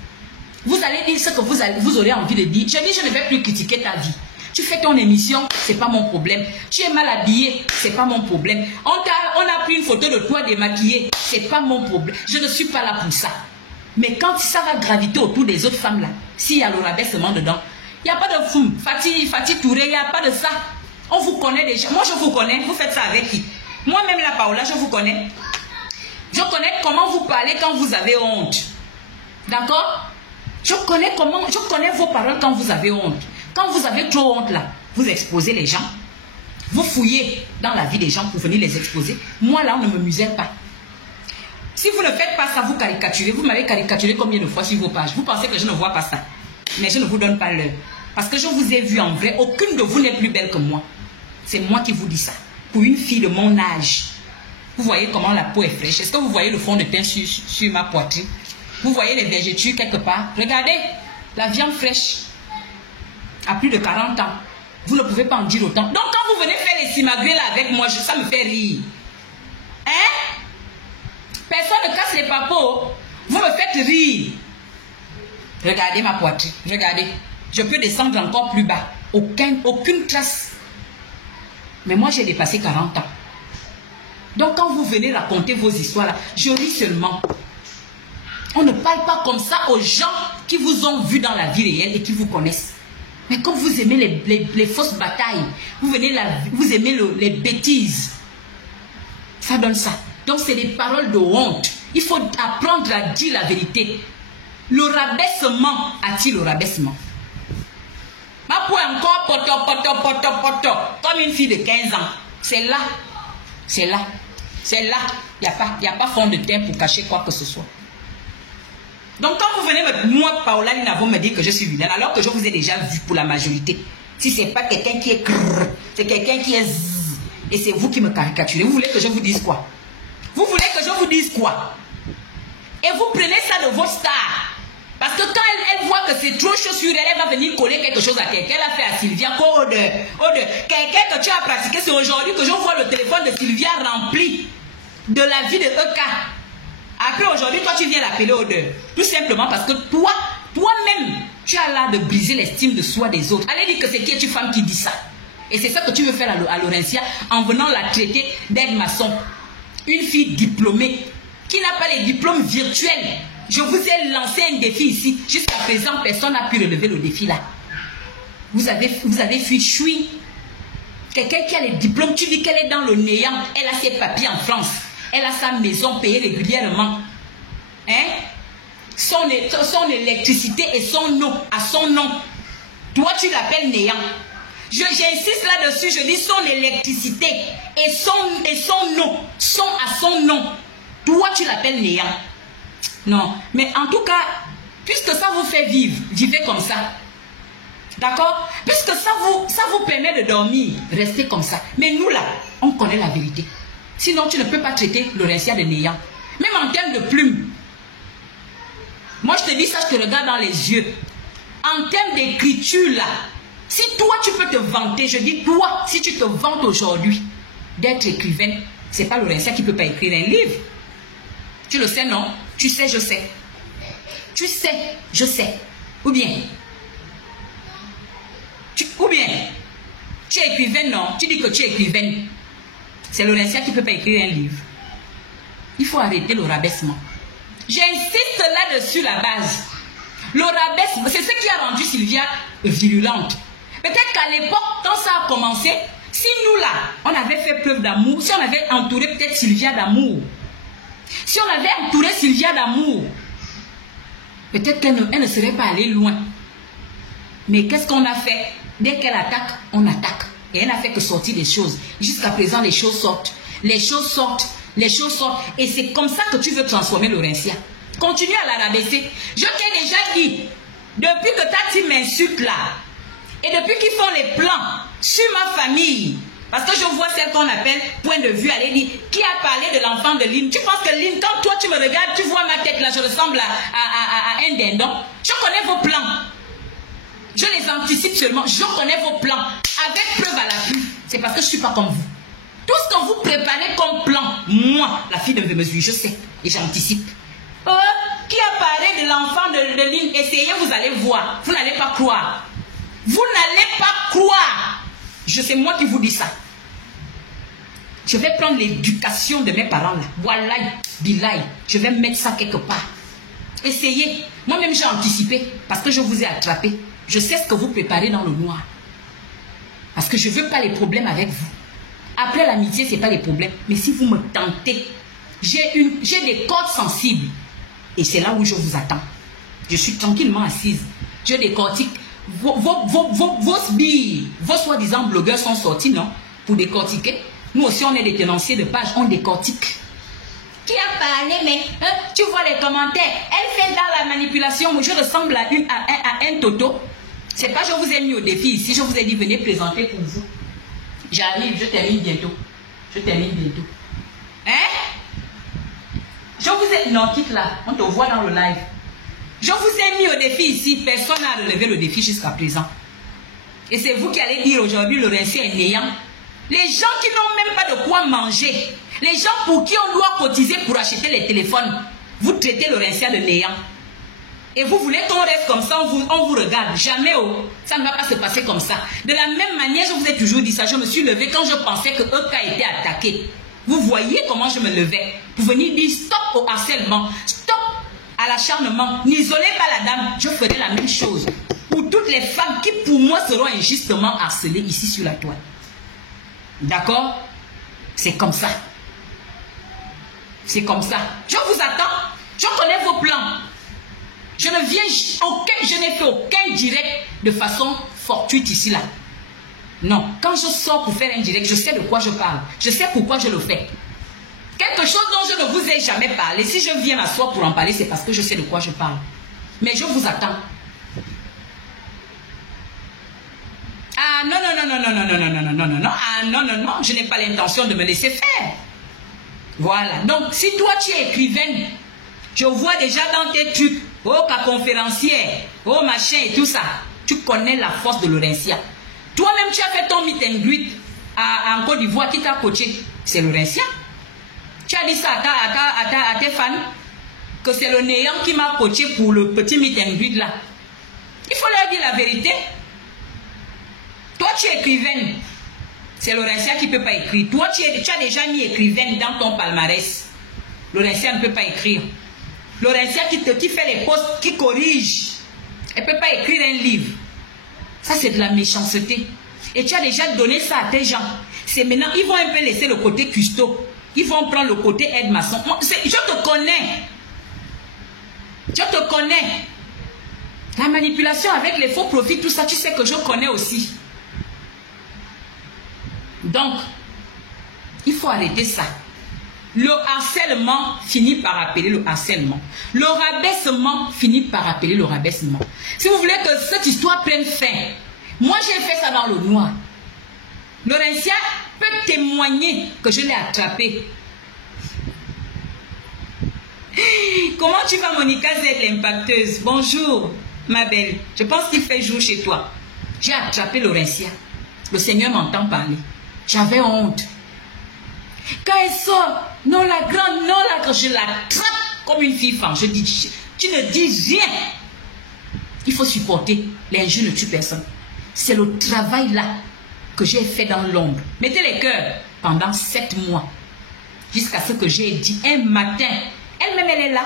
Vous allez dire ce que vous aurez envie de dire. Je dis, je ne vais plus critiquer ta vie. Tu fais ton émission, c'est pas mon problème. Tu es mal habillé, c'est pas mon problème. On a pris une photo de toi démaquillée, c'est pas mon problème. Je ne suis pas là pour ça. Mais quand ça va graviter autour des autres femmes là, s'il y a le rabaissement dedans, il n'y a pas de fou. Fatih Touré, il n'y a pas de ça. On vous connaît déjà. Moi, je vous connais. Vous faites ça avec qui? Moi-même, la Paola, je vous connais. Je connais comment vous parlez quand vous avez honte. D'accord? Je connais vos paroles quand vous avez honte. Quand vous avez trop honte là, vous exposez les gens. Vous fouillez dans la vie des gens pour venir les exposer. Moi là, on ne me muselle pas. Si vous ne faites pas ça, vous caricaturez. Vous m'avez caricaturé combien de fois sur vos pages? Vous pensez que je ne vois pas ça? Mais je ne vous donne pas l'heure. Parce que je vous ai vu en vrai. Aucune de vous n'est plus belle que moi. C'est moi qui vous dis ça. Pour une fille de mon âge. Vous voyez comment la peau est fraîche. Est-ce que vous voyez le fond de teint sur ma poitrine? Vous voyez les vergetures quelque part? Regardez, la viande fraîche. À plus de 40 ans. Vous ne pouvez pas en dire autant. Donc quand vous venez faire les simagrées là avec moi, ça me fait rire. Hein? Personne ne casse les papos. Vous me faites rire. Regardez ma poitrine. Regardez. Je peux descendre encore plus bas. Aucune trace. Mais moi j'ai dépassé 40 ans. Donc quand vous venez raconter vos histoires là, je ris seulement. On ne parle pas comme ça aux gens qui vous ont vu dans la vie réelle et qui vous connaissent. Mais comme vous aimez les fausses batailles, vous aimez les bêtises, ça donne ça. Donc c'est des paroles de honte. Il faut apprendre à dire la vérité. Le rabaissement attire le rabaissement. Ma peau est encore poto, comme une fille de 15 ans. C'est là. C'est là. C'est là. Il n'y a pas fond de teint pour cacher quoi que ce soit. Donc quand vous venez, moi, Paola Linavo me dire que je suis vilaine, alors que je vous ai déjà vu pour la majorité. Si ce n'est pas quelqu'un qui est crrr, c'est quelqu'un qui est zzz. Et c'est vous qui me caricaturez. Vous voulez que je vous dise quoi? Vous voulez que je vous dise quoi? Et vous prenez ça de vos stars. Parce que quand elle voit que c'est trop chaud sur elle, elle va venir coller quelque chose à quelqu'un. Elle a fait à Sylvia. Quelqu'un que tu as pratiqué, c'est aujourd'hui que je vois le téléphone de Sylvia rempli de la vie de EK. Après aujourd'hui, toi tu viens l'appeler odeur. Tout simplement parce que toi-même, tu as l'art de briser l'estime de soi des autres. Allez dire que c'est qui est une femme qui dit ça. Et c'est ça que tu veux faire à Laurentia en venant la traiter d'aide-maçon. Une fille diplômée qui n'a pas les diplômes virtuels. Je vous ai lancé un défi ici. Jusqu'à présent, personne n'a pu relever le défi là. Vous avez fui chouille. Quelqu'un qui a les diplômes, tu dis qu'elle est dans le néant. Elle a ses papiers en France. Elle a sa maison payée régulièrement. Hein? Son électricité et son eau à son nom. Toi, tu l'appelles néant. J'insiste là-dessus, je dis son électricité et son eau sont à son nom. Toi, tu l'appelles néant. Non, mais en tout cas, puisque ça vous fait vivre, vivez comme ça. D'accord? Puisque ça vous permet de dormir, restez comme ça. Mais nous là, on connaît la vérité. Sinon, tu ne peux pas traiter Laurentia de néant. Même en termes de plumes. Moi, je te dis ça, je te regarde dans les yeux. En termes d'écriture là, si toi tu peux te vanter, je dis toi, si tu te vantes aujourd'hui d'être écrivaine, c'est pas Laurentia qui ne peut pas écrire un livre. Tu le sais, non? Tu sais, je sais. Tu sais, je sais. Ou bien, tu es écrivaine, non? Tu dis que tu es écrivaine. C'est Laurentia qui ne peut pas écrire un livre. Il faut arrêter le rabaissement. J'insiste là-dessus la base. Le rabaissement, c'est ce qui a rendu Sylvia virulente. Peut-être qu'à l'époque, quand ça a commencé, si nous là, on avait fait preuve d'amour, si on avait entouré peut-être Sylvia d'amour, si on avait entouré Sylvia d'amour, peut-être qu'elle ne serait pas allée loin. Mais qu'est-ce qu'on a fait? Dès qu'elle attaque, on attaque. Et elle n'a fait que sortir des choses. Jusqu'à présent, les choses sortent. Les choses sortent. Les choses sortent. Et c'est comme ça que tu veux transformer Laurentia. Continue à la rabaisser. Je t'ai déjà dit, depuis que ta team m'insulte là, et depuis qu'ils font les plans sur ma famille, parce que je vois celle qu'on appelle point de vue, elle dit, qui a parlé de l'enfant de Lynn? Tu penses que Lynn, quand toi tu me regardes, tu vois ma tête là, je ressemble à un dindon. Je connais vos plans. Je les anticipe seulement. Je connais vos plans. Avec preuve à l'appui. C'est parce que je ne suis pas comme vous. Tout ce que vous préparez comme plan, moi, la fille de mesure, je sais. Et j'anticipe. Qui a parlé de l'enfant de Lynn? Essayez, vous allez voir. Vous n'allez pas croire. Vous n'allez pas croire. C'est moi qui vous dis ça. Je vais prendre l'éducation de mes parents là. Voilà, bilaï. Je vais mettre ça quelque part. Essayez. Moi-même, j'ai anticipé. Parce que je vous ai attrapé. Je sais ce que vous préparez dans le noir. Parce que je ne veux pas les problèmes avec vous. Après l'amitié, ce n'est pas les problèmes. Mais si vous me tentez, j'ai des cordes sensibles. Et c'est là où je vous attends. Je suis tranquillement assise. Je décortique. Vos billes, vos soi-disant blogueurs sont sortis, non? Pour décortiquer. Nous aussi, on est des tenanciers de page. On décortique. Qui a parlé, mais tu vois les commentaires. Elle fait dans la manipulation. Je ressemble à un toto. C'est pas je vous ai mis au défi ici. Je vous ai dit, venez présenter pour vous. J'arrive, je termine bientôt. Je termine bientôt. Hein? Je vous ai... Non, quitte là. On te voit dans le live. Je vous ai mis au défi ici. Personne n'a relevé le défi jusqu'à présent. Et c'est vous qui allez dire aujourd'hui, Laurentia est néant. Les gens qui n'ont même pas de quoi manger. Les gens pour qui on doit cotiser pour acheter les téléphones. Vous traitez Laurentia de néant. Et vous voulez qu'on reste comme ça, on vous regarde. Jamais, oh. Ça ne va pas se passer comme ça. De la même manière, je vous ai toujours dit ça. Je me suis levée quand je pensais que EK était attaqué. Vous voyez comment je me levais. Pour venir dire stop au harcèlement. Stop à l'acharnement. N'isolez pas la dame. Je ferai la même chose. Pour toutes les femmes qui, pour moi, seront injustement harcelées ici sur la toile. D'accord? C'est comme ça. C'est comme ça. Je vous attends. Je connais vos plans. Je n'ai fait aucun direct de façon fortuite ici, là. Non. Quand je sors pour faire un direct, je sais de quoi je parle. Je sais pourquoi je le fais. Quelque chose dont je ne vous ai jamais parlé. Si je viens m'asseoir pour en parler, c'est parce que je sais de quoi je parle. Mais je vous attends. Ah, non, non, Ah, non, je n'ai pas l'intention de me laisser faire. Voilà. Donc, si toi, tu es écrivaine, je vois déjà dans tes trucs, oh, ta conférencière, oh, machin et tout ça, tu connais la force de Laurentia. Toi-même, tu as fait ton meet and greet en Côte d'Ivoire, qui t'a coaché? C'est Laurentia. Tu as dit ça à tes fans, que c'est le néant qui m'a coaché pour le petit meet and greet là. Il faut leur dire la vérité. Toi, tu es écrivaine. C'est Laurentia qui ne peut pas écrire. Toi, tu as déjà mis écrivaine dans ton palmarès. Laurentia ne peut pas écrire. Laurentia qui fait les posts, qui corrige. Elle ne peut pas écrire un livre. Ça, c'est de la méchanceté. Et tu as déjà donné ça à tes gens. C'est maintenant, ils vont un peu laisser le côté custo. Ils vont prendre le côté aide-maçon. Je te connais. Je te connais. La manipulation avec les faux profits, tout ça, tu sais que je connais aussi. Donc, il faut arrêter ça. Le harcèlement finit par appeler le harcèlement. Le rabaissement finit par appeler le rabaissement. Si vous voulez que cette histoire prenne fin, moi j'ai fait ça dans le noir. Laurentia peut témoigner que je l'ai attrapé. Comment tu vas, Monica Z, l'impacteuse? Bonjour, ma belle. Je pense qu'il fait jour chez toi. J'ai attrapé Laurentia. Le Seigneur m'entend parler. J'avais honte. Quand elle sort, non la grande, je la trappe comme une fille femme. Je dis, tu ne dis rien. Il faut supporter. L'injure ne tue personne. C'est le travail là que j'ai fait dans l'ombre. Mettez les cœurs pendant 7 mois. Jusqu'à ce que j'ai dit un matin. Elle-même, elle est là.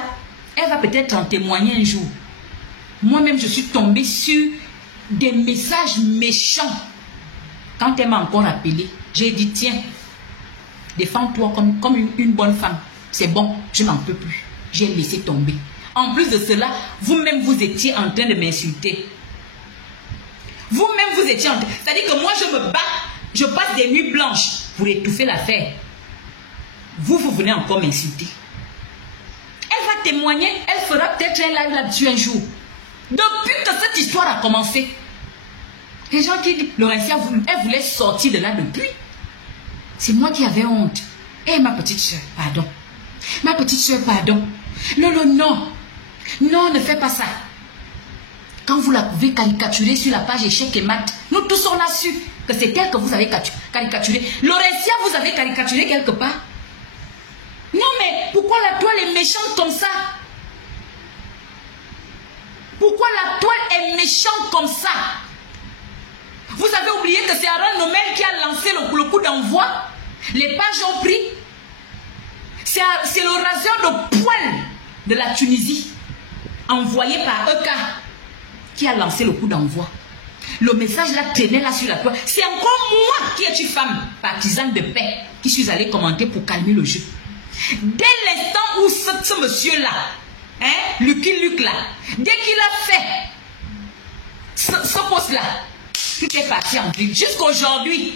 Elle va peut-être en témoigner un jour. Moi-même, je suis tombée sur des messages méchants. Quand elle m'a encore appelé, j'ai dit, tiens, défends-toi comme une bonne femme. C'est bon, je n'en peux plus. J'ai laissé tomber. En plus de cela, vous-même, vous étiez en train de m'insulter. Vous-même, vous étiez en train... C'est-à-dire que moi, je me bats, je passe des nuits blanches pour étouffer l'affaire. Vous venez encore m'insulter. Elle va témoigner, elle fera peut-être un live là-dessus un jour. Depuis que cette histoire a commencé, les gens qui disent, Laurentia, elle voulait sortir de là depuis. C'est moi qui avais honte. Eh, ma petite soeur, pardon. Ma petite soeur, pardon. Non. Non, ne fais pas ça. Quand vous la pouvez caricaturer sur la page échec et mat, nous tous on a su que c'est elle que vous avez caricaturé. Laurentia, vous avez caricaturé quelque part. Non, mais pourquoi la toile est méchante comme ça? Pourquoi la toile est méchante comme ça? Vous avez oublié que c'est Aaron Nomel qui a lancé le coup d'envoi. Les pages ont pris. C'est le raseur de poil de la Tunisie, envoyé par EK, qui a lancé le coup d'envoi. Le message là traînait là sur la toile. C'est encore moi qui est une femme partisane de paix qui suis allée commenter pour calmer le jeu. Dès l'instant où ce monsieur-là, Lucky Luke là, dès qu'il a fait ce poste-là, tout est parti en vrille. Jusqu'aujourd'hui,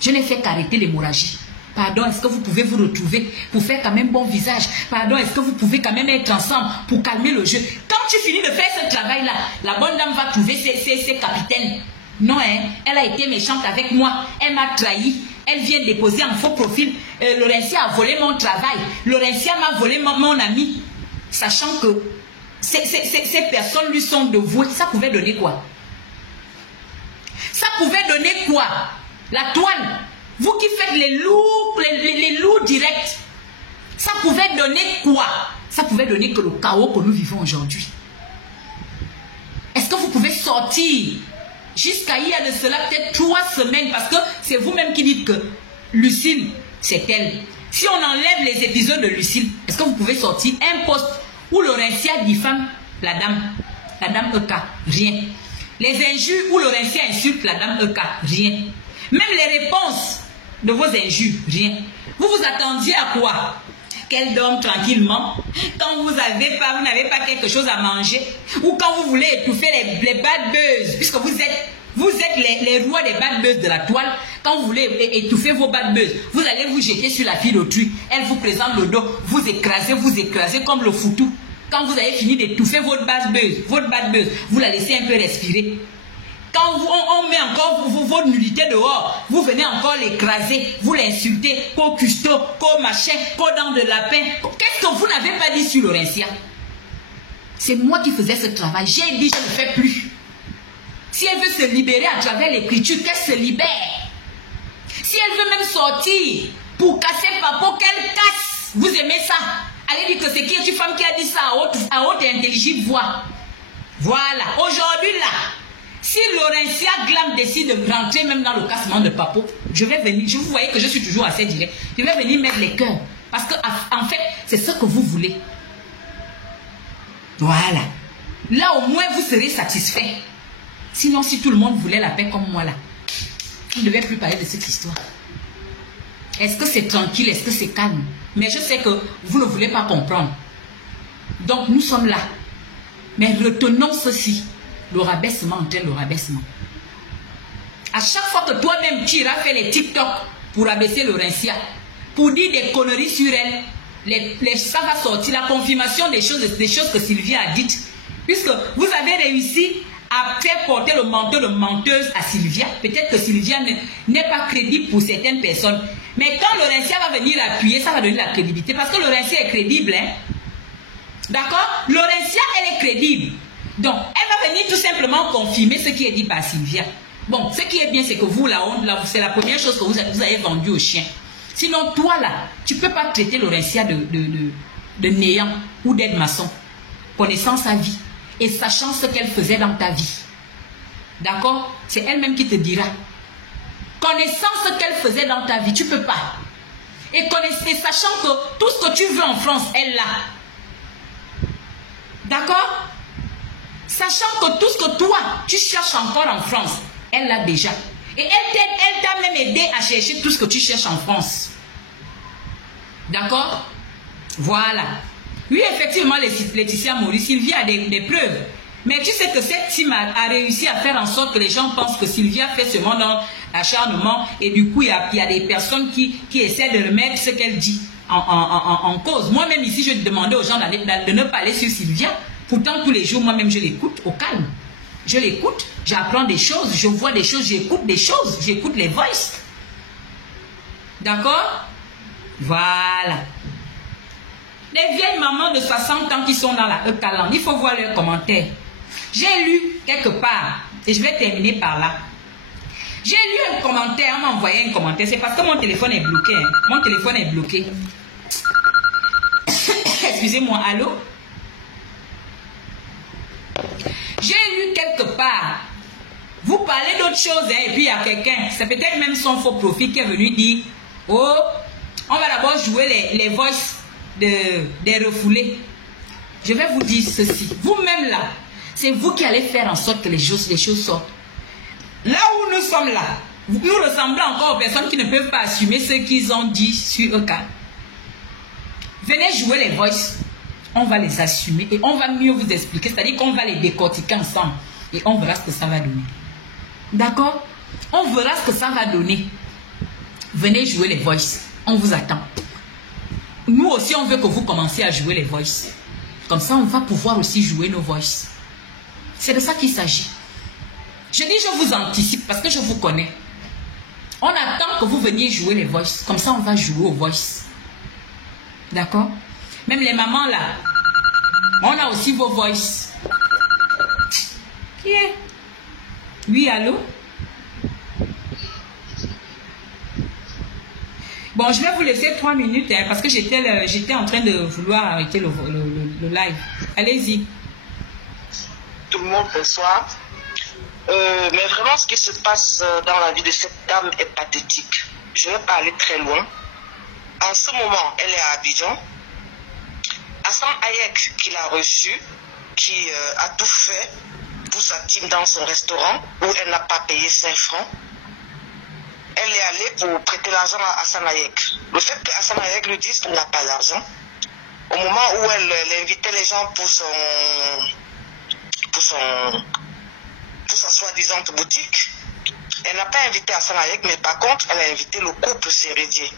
je n'ai fait qu'arrêter l'hémorragie. Pardon, est-ce que vous pouvez vous retrouver pour faire quand même bon visage? Pardon, est-ce que vous pouvez quand même être ensemble pour calmer le jeu? Quand tu finis de faire ce travail-là, la bonne dame va trouver ses capitaines. Non, elle a été méchante avec moi. Elle m'a trahi. Elle vient déposer un faux profil. Laurentia a volé mon travail. Laurentia m'a volé mon ami. Sachant que ces personnes lui sont dévouées. Ça pouvait donner quoi? Ça pouvait donner quoi? La toile. Vous qui faites les loups directs. Ça pouvait donner quoi? Ça pouvait donner que le chaos que nous vivons aujourd'hui. Est-ce que vous pouvez sortir? Jusqu'à il y a de cela peut-être 3 semaines, parce que c'est vous-même qui dites que Lucille, c'est elle. Si on enlève les épisodes de Lucille, est-ce que vous pouvez sortir un post où Laurentia diffame la dame EK? Rien. Les injures où Laurentia insulte la dame EK? Rien. Même les réponses de vos injures? Rien. Vous vous attendiez à quoi? Qu'elle dorme tranquillement, quand vous n'avez pas quelque chose à manger, ou quand vous voulez étouffer les bad buzz, puisque vous êtes les rois des bad buzz de la toile. Quand vous voulez étouffer vos bad buzz, vous allez vous jeter sur la fille d'autrui, elle vous présente le dos, vous écrasez comme le foutou. Quand vous avez fini d'étouffer votre bad buzz, vous la laissez un peu respirer. Quand on met encore vos nullités dehors, vous venez encore l'écraser, vous l'insultez, qu'au custo, qu'au machin, qu'au dents de lapin. Qu'est-ce que vous n'avez pas dit sur Laurentia? C'est moi qui faisais ce travail. J'ai dit, je ne fais plus. Si elle veut se libérer à travers l'écriture, qu'elle se libère. Si elle veut même sortir pour casser Papo, qu'elle casse. Vous aimez ça? Allez dire que c'est qui est une femme qui a dit ça à haute et intelligible voix. Voilà. Aujourd'hui là, si Laurentia Glam décide de rentrer même dans le cassement de Papo, je vais venir, vous voyez que je suis toujours assez direct, je vais venir mettre les cœurs. Parce que en fait, c'est ce que vous voulez. Voilà. Là au moins vous serez satisfait. Sinon si tout le monde voulait la paix comme moi là, on ne devait plus parler de cette histoire. Est-ce que c'est tranquille? Est-ce que c'est calme? Mais je sais que vous ne voulez pas comprendre. Donc nous sommes là. Mais retenons ceci. Le rabaissement entraîne le rabaissement. À chaque fois que toi-même tu iras faire les TikTok pour abaisser Laurentia, pour dire des conneries sur elle, ça va sortir la confirmation des choses que Sylvia a dites. Puisque vous avez réussi à faire porter le manteau de menteuse à Sylvia. Peut-être que Sylvia n'est pas crédible pour certaines personnes. Mais quand Laurentia va venir appuyer, ça va donner la crédibilité. Parce que Laurentia est crédible. Hein? D'accord? Laurentia, elle est crédible. Donc, elle va venir tout simplement confirmer ce qui est dit par Sylvia. Bon, ce qui est bien, c'est que vous, la honte, là, c'est la première chose que vous avez vendue au chien. Sinon, toi, là, tu ne peux pas traiter Laurentia de néant ou d'être maçon. Connaissant sa vie et sachant ce qu'elle faisait dans ta vie. D'accord? C'est elle-même qui te dira. Connaissant ce qu'elle faisait dans ta vie, tu ne peux pas. Et sachant que tout ce que tu veux en France, elle l'a. D'accord? Sachant que tout ce que toi, tu cherches encore en France, elle l'a déjà. Et elle t'a même aidé à chercher tout ce que tu cherches en France. D'accord? Voilà. Oui, effectivement, Laetitia Maurice, Sylvia a des preuves. Mais tu sais que cette team a réussi à faire en sorte que les gens pensent que Sylvia fait seulement dans l'acharnement. Et du coup, il y a des personnes qui essaient de remettre ce qu'elle dit en cause. Moi-même ici, je demandais aux gens de ne pas aller sur Sylvia. Pourtant, tous les jours, moi-même, je l'écoute au calme. Je l'écoute, j'apprends des choses, je vois des choses, j'écoute des choses, j'écoute les voices. D'accord? Voilà. Les vieilles mamans de 60 ans qui sont dans la E-Caland, il faut voir leurs commentaires. J'ai lu quelque part, et je vais terminer par là. J'ai lu un commentaire, on m'a envoyé un commentaire, c'est parce que mon téléphone est bloqué. Hein. Mon téléphone est bloqué. Excusez-moi, allô? J'ai lu quelque part, vous parlez d'autre chose, hein, et puis il y a quelqu'un, c'est peut-être même son faux profil qui est venu dire, oh, on va d'abord jouer les voices des refoulés. Je vais vous dire ceci, vous-même là, c'est vous qui allez faire en sorte que les choses sortent. Là où nous sommes là, nous ressemblons encore aux personnes qui ne peuvent pas assumer ce qu'ils ont dit sur EK. Venez jouer les voices. On va les assumer et on va mieux vous expliquer. C'est-à-dire qu'on va les décortiquer ensemble. Et on verra ce que ça va donner. D'accord? On verra ce que ça va donner. Venez jouer les voices. On vous attend. Nous aussi, on veut que vous commenciez à jouer les voices. Comme ça, on va pouvoir aussi jouer nos voices. C'est de ça qu'il s'agit. Je dis, je vous anticipe parce que je vous connais. On attend que vous veniez jouer les voices. Comme ça, on va jouer aux voices. D'accord? Même les mamans là, on a aussi vos voices. Qui est? Oui, allô? Bon, je vais vous laisser 3 minutes hein, parce que j'étais en train de vouloir arrêter le live. Allez-y. Tout le monde, bonsoir. Mais vraiment, ce qui se passe dans la vie de cette dame est pathétique. Je ne vais pas aller très loin. En ce moment, elle est à Abidjan. Hassan Hayek, qui l'a reçu, qui a tout fait pour sa team dans son restaurant, où elle n'a pas payé 5 francs. Elle est allée pour prêter l'argent à Hassan Hayek. Le fait que Hassan Hayek lui dise qu'il n'a pas d'argent, au moment où elle invitait les gens pour sa soi-disant boutique, elle n'a pas invité Hassan Hayek, mais par contre, elle a invité le couple Seridier.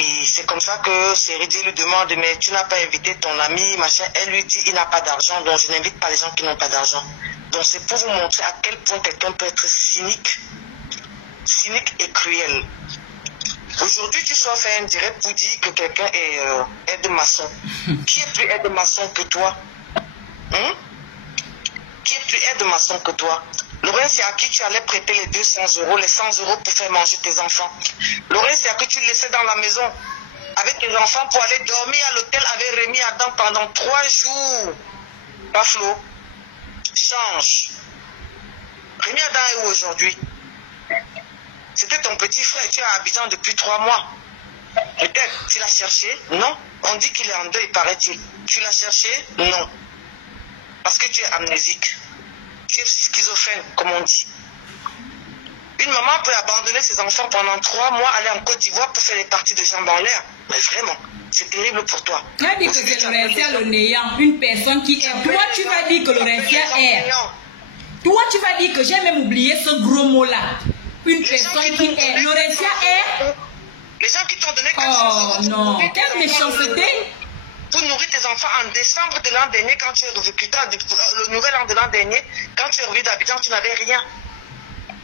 Et c'est comme ça que Seridier lui demande, mais tu n'as pas invité ton ami, machin. Elle lui dit, il n'a pas d'argent, donc je n'invite pas les gens qui n'ont pas d'argent. Donc c'est pour vous montrer à quel point quelqu'un peut être cynique et cruel. Aujourd'hui, tu sors faire un direct pour dire que quelqu'un est aide-maçon. Qui est plus aide-maçon que toi? Qui est plus aide-maçon que toi? Laurent, c'est à qui tu allais prêter les 200 €, les 100 € pour faire manger tes enfants. Laurent, c'est à qui tu laissais dans la maison avec tes enfants pour aller dormir à l'hôtel avec Rémi Adam pendant 3 jours. Pas Flo? Change. Rémi Adam est où aujourd'hui? C'était ton petit frère, tu es à Abidjan depuis 3 mois. Peut-être, tu l'as cherché? Non. On dit qu'il est en deuil, paraît-il. Tu l'as cherché? Non. Parce que tu es amnésique. Tu es schizophrène, comme on dit. Une maman peut abandonner ses enfants pendant 3 mois, aller en Côte d'Ivoire pour faire les parties de jambes en l'air. Mais vraiment, c'est terrible pour toi. Tu as dit que c'est Laurentia le néant, une personne qui est. Toi, tu vas dire que Laurentia est. Toi, tu vas dire que j'ai même oublié ce gros mot-là. Une personne qui est. Laurentia est. Les gens qui t'ont donné 400 €. Oh non, quelle méchanceté! Pour nourrir tes enfants en décembre de l'an dernier, quand tu es revenu, le nouvel an de l'an dernier, quand tu es revenu d'Abidjan, tu n'avais rien.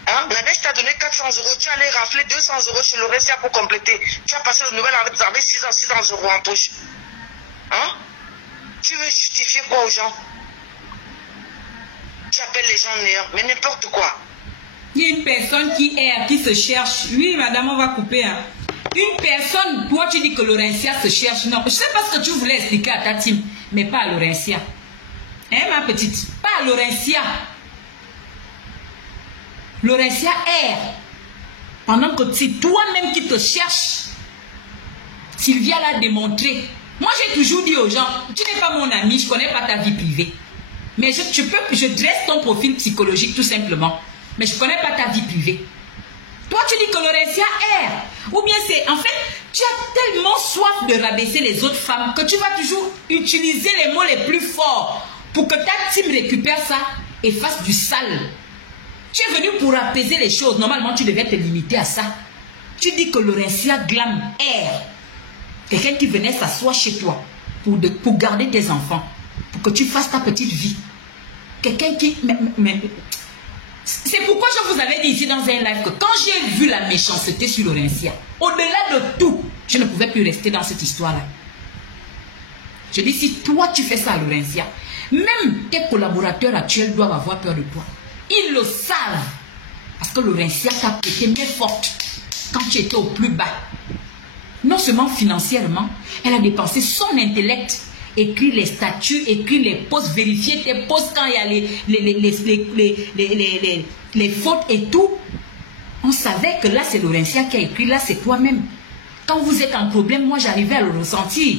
Hein? Nadège t'a donné 400 €, tu allais rafler 200 € chez Laurentia pour compléter. Tu as passé le nouvel an avec 600 € en poche. Hein? Tu veux justifier quoi aux gens? Tu appelles les gens néants, mais n'importe quoi. Il y a une personne qui se cherche. Oui, madame, on va couper. Hein. Une personne, toi tu dis que Laurentia se cherche. Non, je sais pas ce que tu voulais expliquer à ta team, mais pas à Laurentia. Hein, ma petite? Pas à Laurentia. Laurentia erre. Pendant que c'est toi-même qui te cherches. Sylvia l'a démontré. Moi, j'ai toujours dit aux gens, tu n'es pas mon ami, je ne connais pas ta vie privée. Mais je dresse ton profil psychologique tout simplement. Mais je ne connais pas ta vie privée. Toi, tu dis que Laurentia erre. Ou bien c'est, en fait, tu as tellement soif de rabaisser les autres femmes que tu vas toujours utiliser les mots les plus forts pour que ta team récupère ça et fasse du sale. Tu es venu pour apaiser les choses. Normalement, tu devais te limiter à ça. Tu dis que Laurentia glam erre. Quelqu'un qui venait s'asseoir chez toi pour garder tes enfants, pour que tu fasses ta petite vie. Quelqu'un qui... C'est pourquoi je vous avais dit ici dans un live que quand j'ai vu la méchanceté sur Laurentia, au-delà de tout, je ne pouvais plus rester dans cette histoire-là. Je dis, si toi tu fais ça à Laurentia, même tes collaborateurs actuels doivent avoir peur de toi. Ils le savent. Parce que Laurentia t'a prêté main forte quand tu étais au plus bas. Non seulement financièrement, elle a dépensé son intellect, écrit les statuts, écrit les posts, vérifier tes posts quand il y a les fautes et tout. On savait que là c'est Laurentia qui a écrit, là c'est toi-même. Quand vous êtes en problème, moi j'arrivais à le ressentir.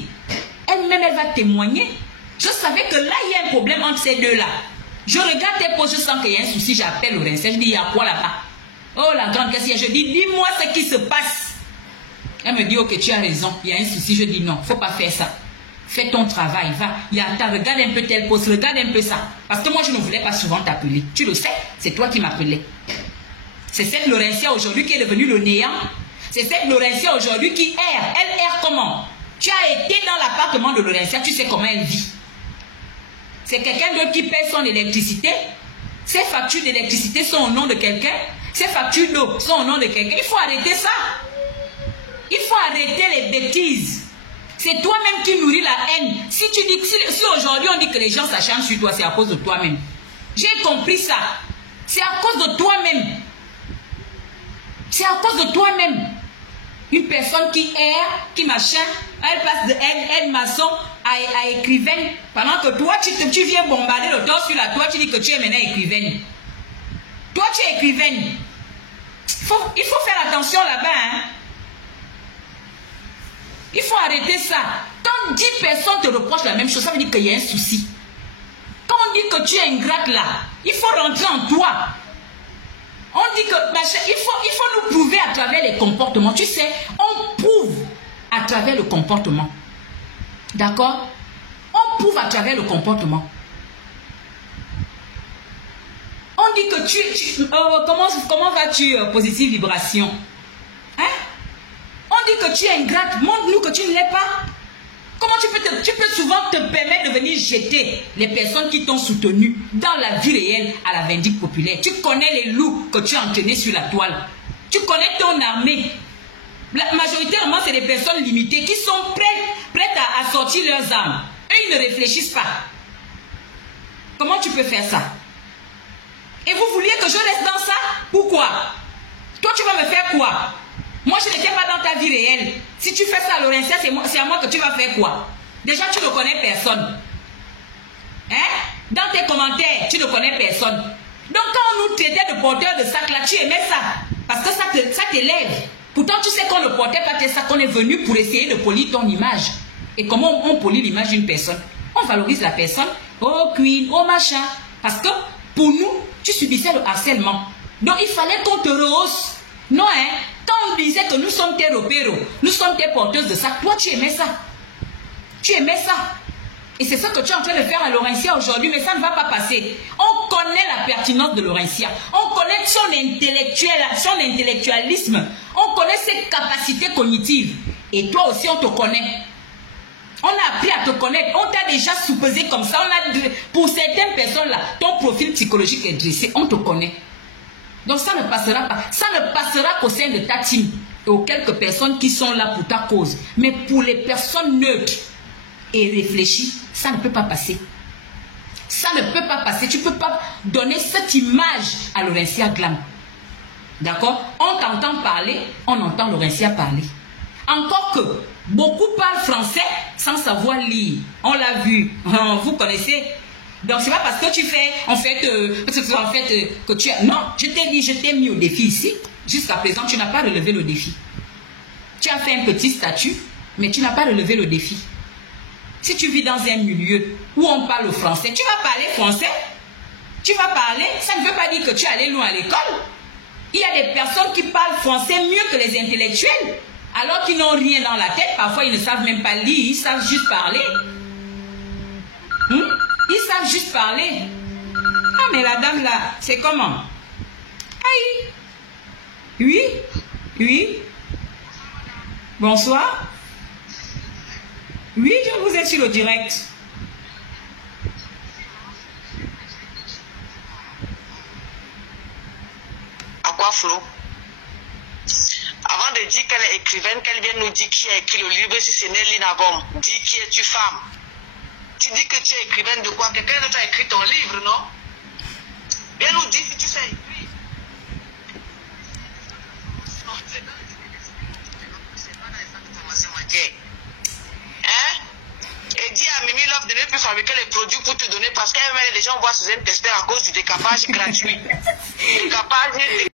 Elle-même, elle va témoigner. Je savais que là il y a un problème entre ces deux-là. Je regarde tes posts, je sens qu'il y a un souci, j'appelle Laurentia, je dis il y a quoi là-bas? Oh la grande question, je dis dis-moi ce qui se passe. Elle me dit ok tu as raison, il y a un souci, je dis non, il ne faut pas faire ça. Fais ton travail, va. Regarde un peu tel poste, regarde un peu ça. Parce que moi, je ne voulais pas souvent t'appeler. Tu le sais, c'est toi qui m'appelais. C'est cette Laurentia aujourd'hui qui est devenue le néant. C'est cette Laurentia aujourd'hui qui erre. Elle erre comment? Tu as été dans l'appartement de Laurentia, tu sais comment elle vit. C'est quelqu'un d'autre qui paie son électricité. Ses factures d'électricité sont au nom de quelqu'un. Ses factures d'eau sont au nom de quelqu'un. Il faut arrêter ça. Il faut arrêter les bêtises. C'est toi-même qui nourris la haine. Si aujourd'hui on dit que les gens s'acharnent sur toi, c'est à cause de toi-même. J'ai compris ça. C'est à cause de toi-même. C'est à cause de toi-même. Une personne qui erre, qui machin, elle passe de aide-maçon à écrivaine. Pendant que toi, tu viens bombarder le dos sur la toile, tu dis que tu es maintenant écrivaine. Toi, tu es écrivaine. Il faut faire attention là-bas, hein. Il faut arrêter ça. Quand 10 personnes te reprochent la même chose, ça veut dire qu'il y a un souci. Quand on dit que tu es ingrate là, il faut rentrer en toi. On dit que machin, il faut nous prouver à travers les comportements. Tu sais, on prouve à travers le comportement. D'accord? On prouve à travers le comportement. On dit que comment vas-tu, positive vibration? Hein? On dit que tu es ingrate, montre-nous que tu ne l'es pas. Comment tu peux souvent te permettre de venir jeter les personnes qui t'ont soutenu dans la vie réelle à la vindicte populaire? Tu connais les loups que tu as entraînés sur la toile. Tu connais ton armée. Majoritairement, c'est des personnes limitées qui sont prêtes à sortir leurs armes. Eux, ils ne réfléchissent pas. Comment tu peux faire ça? Et vous vouliez que je reste dans ça? Pourquoi? Toi, tu vas me faire quoi? Moi, je n'étais pas dans ta vie réelle. Si tu fais ça à Laurentia, c'est à moi que tu vas faire quoi? Déjà, tu ne connais personne. Hein? Dans tes commentaires, tu ne connais personne. Donc, quand on nous traitait de porteurs de sacs, là, tu aimais ça. Parce que ça t'élève. Pourtant, tu sais qu'on ne portait pas tes sacs, qu'on est venu pour essayer de polir ton image. Et comment on polie l'image d'une personne? On valorise la personne. Oh, queen, oh, machin. Parce que, pour nous, tu subissais le harcèlement. Donc, il fallait qu'on te rehausse. Non, hein? Quand on disait que nous sommes tes repéros, nous sommes tes porteuses de sacs, toi, tu aimais ça. Tu aimais ça. Et c'est ça que tu es en train de faire à Laurentia aujourd'hui, mais ça ne va pas passer. On connaît la pertinence de Laurentia. On connaît son intellectualisme. On connaît ses capacités cognitives. Et toi aussi, on te connaît. On a appris à te connaître. On t'a déjà soupesé comme ça. Pour certaines personnes-là, ton profil psychologique est dressé. On te connaît. Donc ça ne passera pas. Ça ne passera qu'au sein de ta team et aux quelques personnes qui sont là pour ta cause. Mais pour les personnes neutres et réfléchies, ça ne peut pas passer. Ça ne peut pas passer. Tu ne peux pas donner cette image à Laurentia Glam. D'accord? On t'entend parler, on entend Laurentia parler. Encore que beaucoup parlent français sans savoir lire. On l'a vu. Vous connaissez? Donc, c'est pas parce que tu fais, que tu as... Non, je t'ai dit, je t'ai mis au défi ici. Jusqu'à présent, tu n'as pas relevé le défi. Tu as fait un petit statut, mais tu n'as pas relevé le défi. Si tu vis dans un milieu où on parle français, tu vas parler français. Tu vas parler, ça ne veut pas dire que tu es allé loin à l'école. Il y a des personnes qui parlent français mieux que les intellectuels, alors qu'ils n'ont rien dans la tête. Parfois, ils ne savent même pas lire, ils savent juste parler. Ils savent juste parler. Ah, mais la dame là, c'est comment? Aïe. Oui? Oui? Bonsoir? Oui, je vous ai sur le direct. À quoi, Flo? Avant de dire qu'elle est écrivaine, qu'elle vient nous dire qui a écrit le livre, si c'est Nelly Nagom. Dis qui es-tu, femme? Tu dis que tu es écrivaine de quoi? Quelqu'un d'autre a écrit ton livre, non? Viens nous dire si tu sais écrire. C'est pas dans les centres de formation bancaire. Hein? Et dis à Mimi Love de ne plus fabriquer les produits pour te donner parce qu'elle met les gens voient sous un testeur à cause du décapage gratuit. Décapage